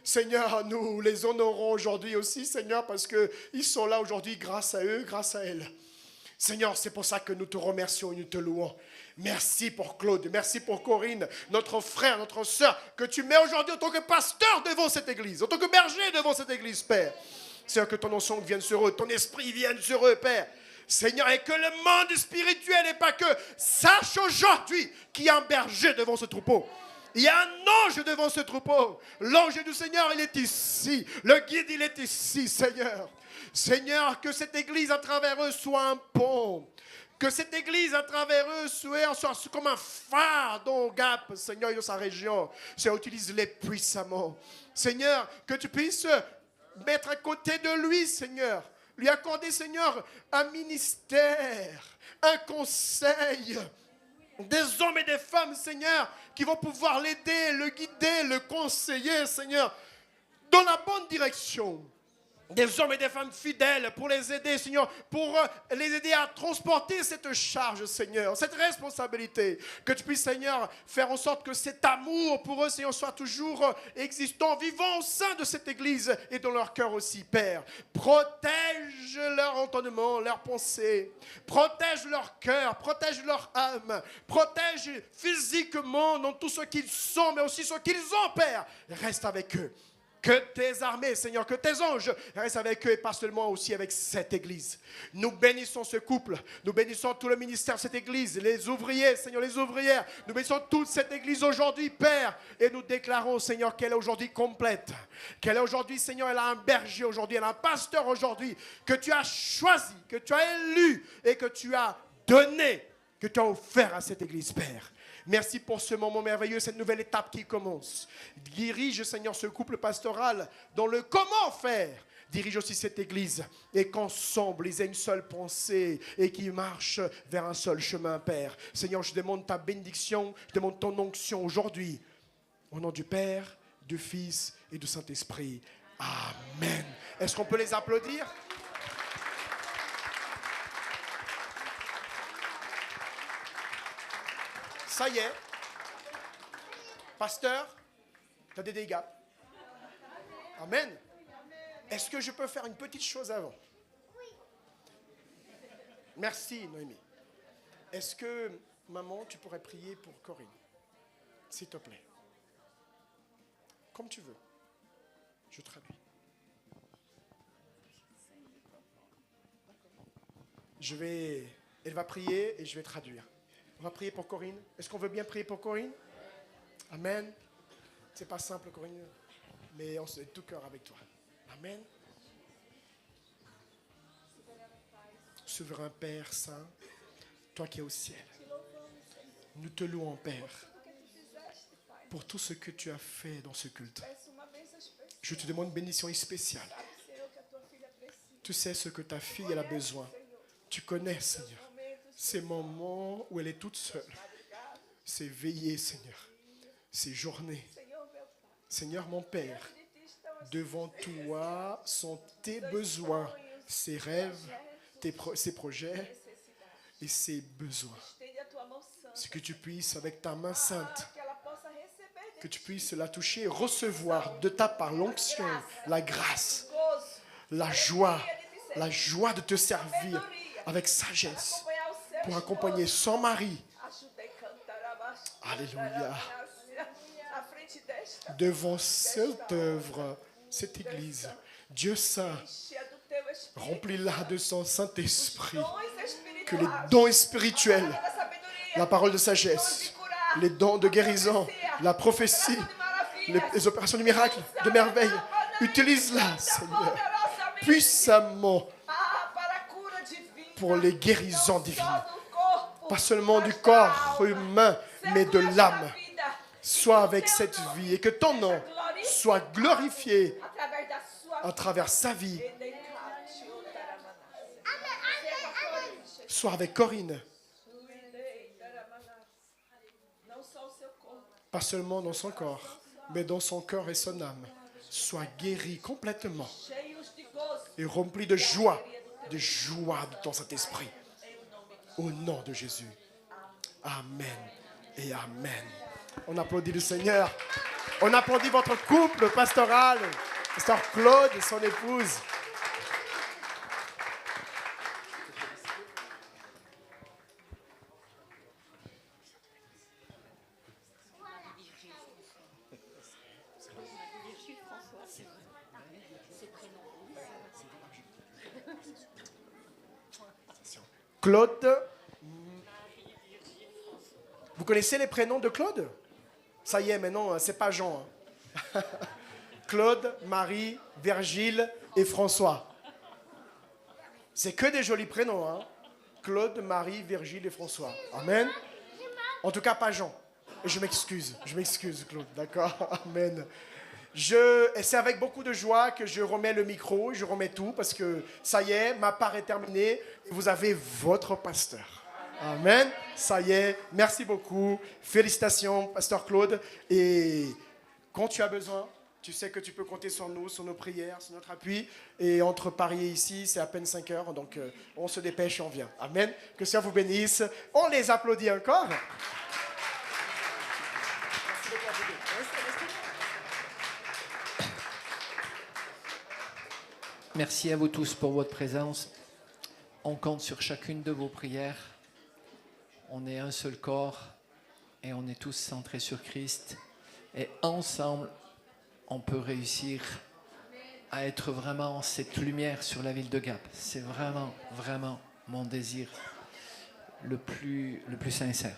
Seigneur, nous les honorons aujourd'hui aussi, Seigneur, parce qu'ils sont là aujourd'hui grâce à eux, grâce à elles. Seigneur, c'est pour ça que nous te remercions et nous te louons. Merci pour Claude, merci pour Corinne, notre frère, notre soeur, que tu mets aujourd'hui en tant que pasteur devant cette église, en tant que berger devant cette église, Père. Seigneur, que ton onction vienne sur eux, ton esprit vienne sur eux, Père. Seigneur, et que le monde spirituel n'est pas que sache aujourd'hui qu'il y a un berger devant ce troupeau. Il y a un ange devant ce troupeau. L'ange du Seigneur, il est ici. Le guide, il est ici, Seigneur. Seigneur, que cette église à travers eux soit un pont. Que cette église à travers eux soit comme un phare dans Gap, Seigneur, et dans sa région. Seigneur, utilise-les puissamment. Seigneur, que tu puisses mettre à côté de lui, Seigneur. Lui accorder, Seigneur, un ministère, un conseil. Des hommes et des femmes, Seigneur, qui vont pouvoir l'aider, le guider, le conseiller, Seigneur, dans la bonne direction. des hommes et des femmes fidèles pour les aider, Seigneur, pour les aider à transporter cette charge, Seigneur, cette responsabilité. Que tu puisses, Seigneur, faire en sorte que cet amour pour eux, Seigneur, soit toujours existant, vivant au sein de cette Église et dans leur cœur aussi, Père. Protège leur entendement, leurs pensées, protège leur cœur, protège leur âme, protège physiquement dans tout ce qu'ils sont, mais aussi ce qu'ils ont, Père. Reste avec eux. Que tes armées, Seigneur, que tes anges restent avec eux et pas seulement aussi avec cette église. Nous bénissons ce couple, nous bénissons tout le ministère de cette église, les ouvriers, Seigneur, les ouvrières. Nous bénissons toute cette église aujourd'hui, Père, et nous déclarons, Seigneur, qu'elle est aujourd'hui complète. Qu'elle est aujourd'hui, Seigneur, elle a un berger aujourd'hui, elle a un pasteur aujourd'hui, que tu as choisi, que tu as élu et que tu as donné, que tu as offert à cette église, Père. Merci pour ce moment merveilleux, cette nouvelle étape qui commence. Dirige, Seigneur, ce couple pastoral dans le comment faire. Dirige aussi cette église et qu'ensemble, ils aient une seule pensée et qu'ils marchent vers un seul chemin, Père. Seigneur, je demande ta bénédiction, je demande ton onction aujourd'hui. Au nom du Père, du Fils et du Saint-Esprit. Amen. Est-ce qu'on peut les applaudir? Ça y est, pasteur, tu as des dégâts. Amen. Est-ce que je peux faire une petite chose avant? Merci, Noémie. Est-ce que, maman, tu pourrais prier pour Corinne? S'il te plaît. Comme tu veux. Je traduis. Elle va prier et je vais traduire. On va prier pour Corinne. Est-ce qu'on veut bien prier pour Corinne? Amen. C'est pas simple, Corinne, mais on se met tout cœur avec toi. Amen. Souverain Père Saint, toi qui es au ciel, nous te louons, Père, pour tout ce que tu as fait dans ce culte. Je te demande une bénédiction spéciale. Tu sais ce que ta fille elle a besoin. Tu connais, Seigneur, ces moments où elle est toute seule, ces veillées, Seigneur, ces journées. Seigneur, mon Père, devant toi sont tes besoins, ses rêves, ses projets et ses besoins. C'est que tu puisses, avec ta main sainte, que tu puisses la toucher et recevoir de ta part l'onction, la grâce, la joie de te servir avec sagesse pour accompagner son mari. Alléluia. Devant cette œuvre, cette église, Dieu Saint, remplis-la de son Saint-Esprit, que les dons spirituels, la parole de sagesse, les dons de guérison, la prophétie, les opérations du miracle, de merveille, utilise-la, Seigneur, puissamment pour les guérisons divines. Pas seulement du corps humain, mais de l'âme. Sois avec cette vie et que ton nom soit glorifié à travers sa vie. Sois avec Corinne. Pas seulement dans son corps, mais dans son cœur et son âme. Sois guéri complètement et rempli de joie de ton Saint-Esprit. Au nom de Jésus. Amen et amen. On applaudit le Seigneur. On applaudit votre couple pastoral, pasteur Claude et son épouse. Claude. Vous connaissez les prénoms de Claude? Ça y est, maintenant, c'est pas Jean. Hein. Claude, Marie, Virgile et François. C'est que des jolis prénoms. Hein. Claude, Marie, Virgile et François. Amen. En tout cas, pas Jean. Et je m'excuse, Claude. D'accord? Amen. Et c'est avec beaucoup de joie que je remets le micro, je remets tout, parce que ça y est, ma part est terminée. Vous avez votre pasteur. Amen. Ça y est. Merci beaucoup. Félicitations, pasteur Claude. Et quand tu as besoin, Tu sais que tu peux compter sur nous, sur nos prières, sur notre appui. Et entre Paris et ici, c'est à peine 5 heures. Donc, on se dépêche et on vient. Amen. Que le Seigneur vous bénisse. On les applaudit encore. Merci à vous tous pour votre présence. On compte sur chacune de vos prières. On est un seul corps et on est tous centrés sur Christ. Et ensemble, on peut réussir à être vraiment cette lumière sur la ville de Gap. C'est vraiment, vraiment mon désir le plus sincère.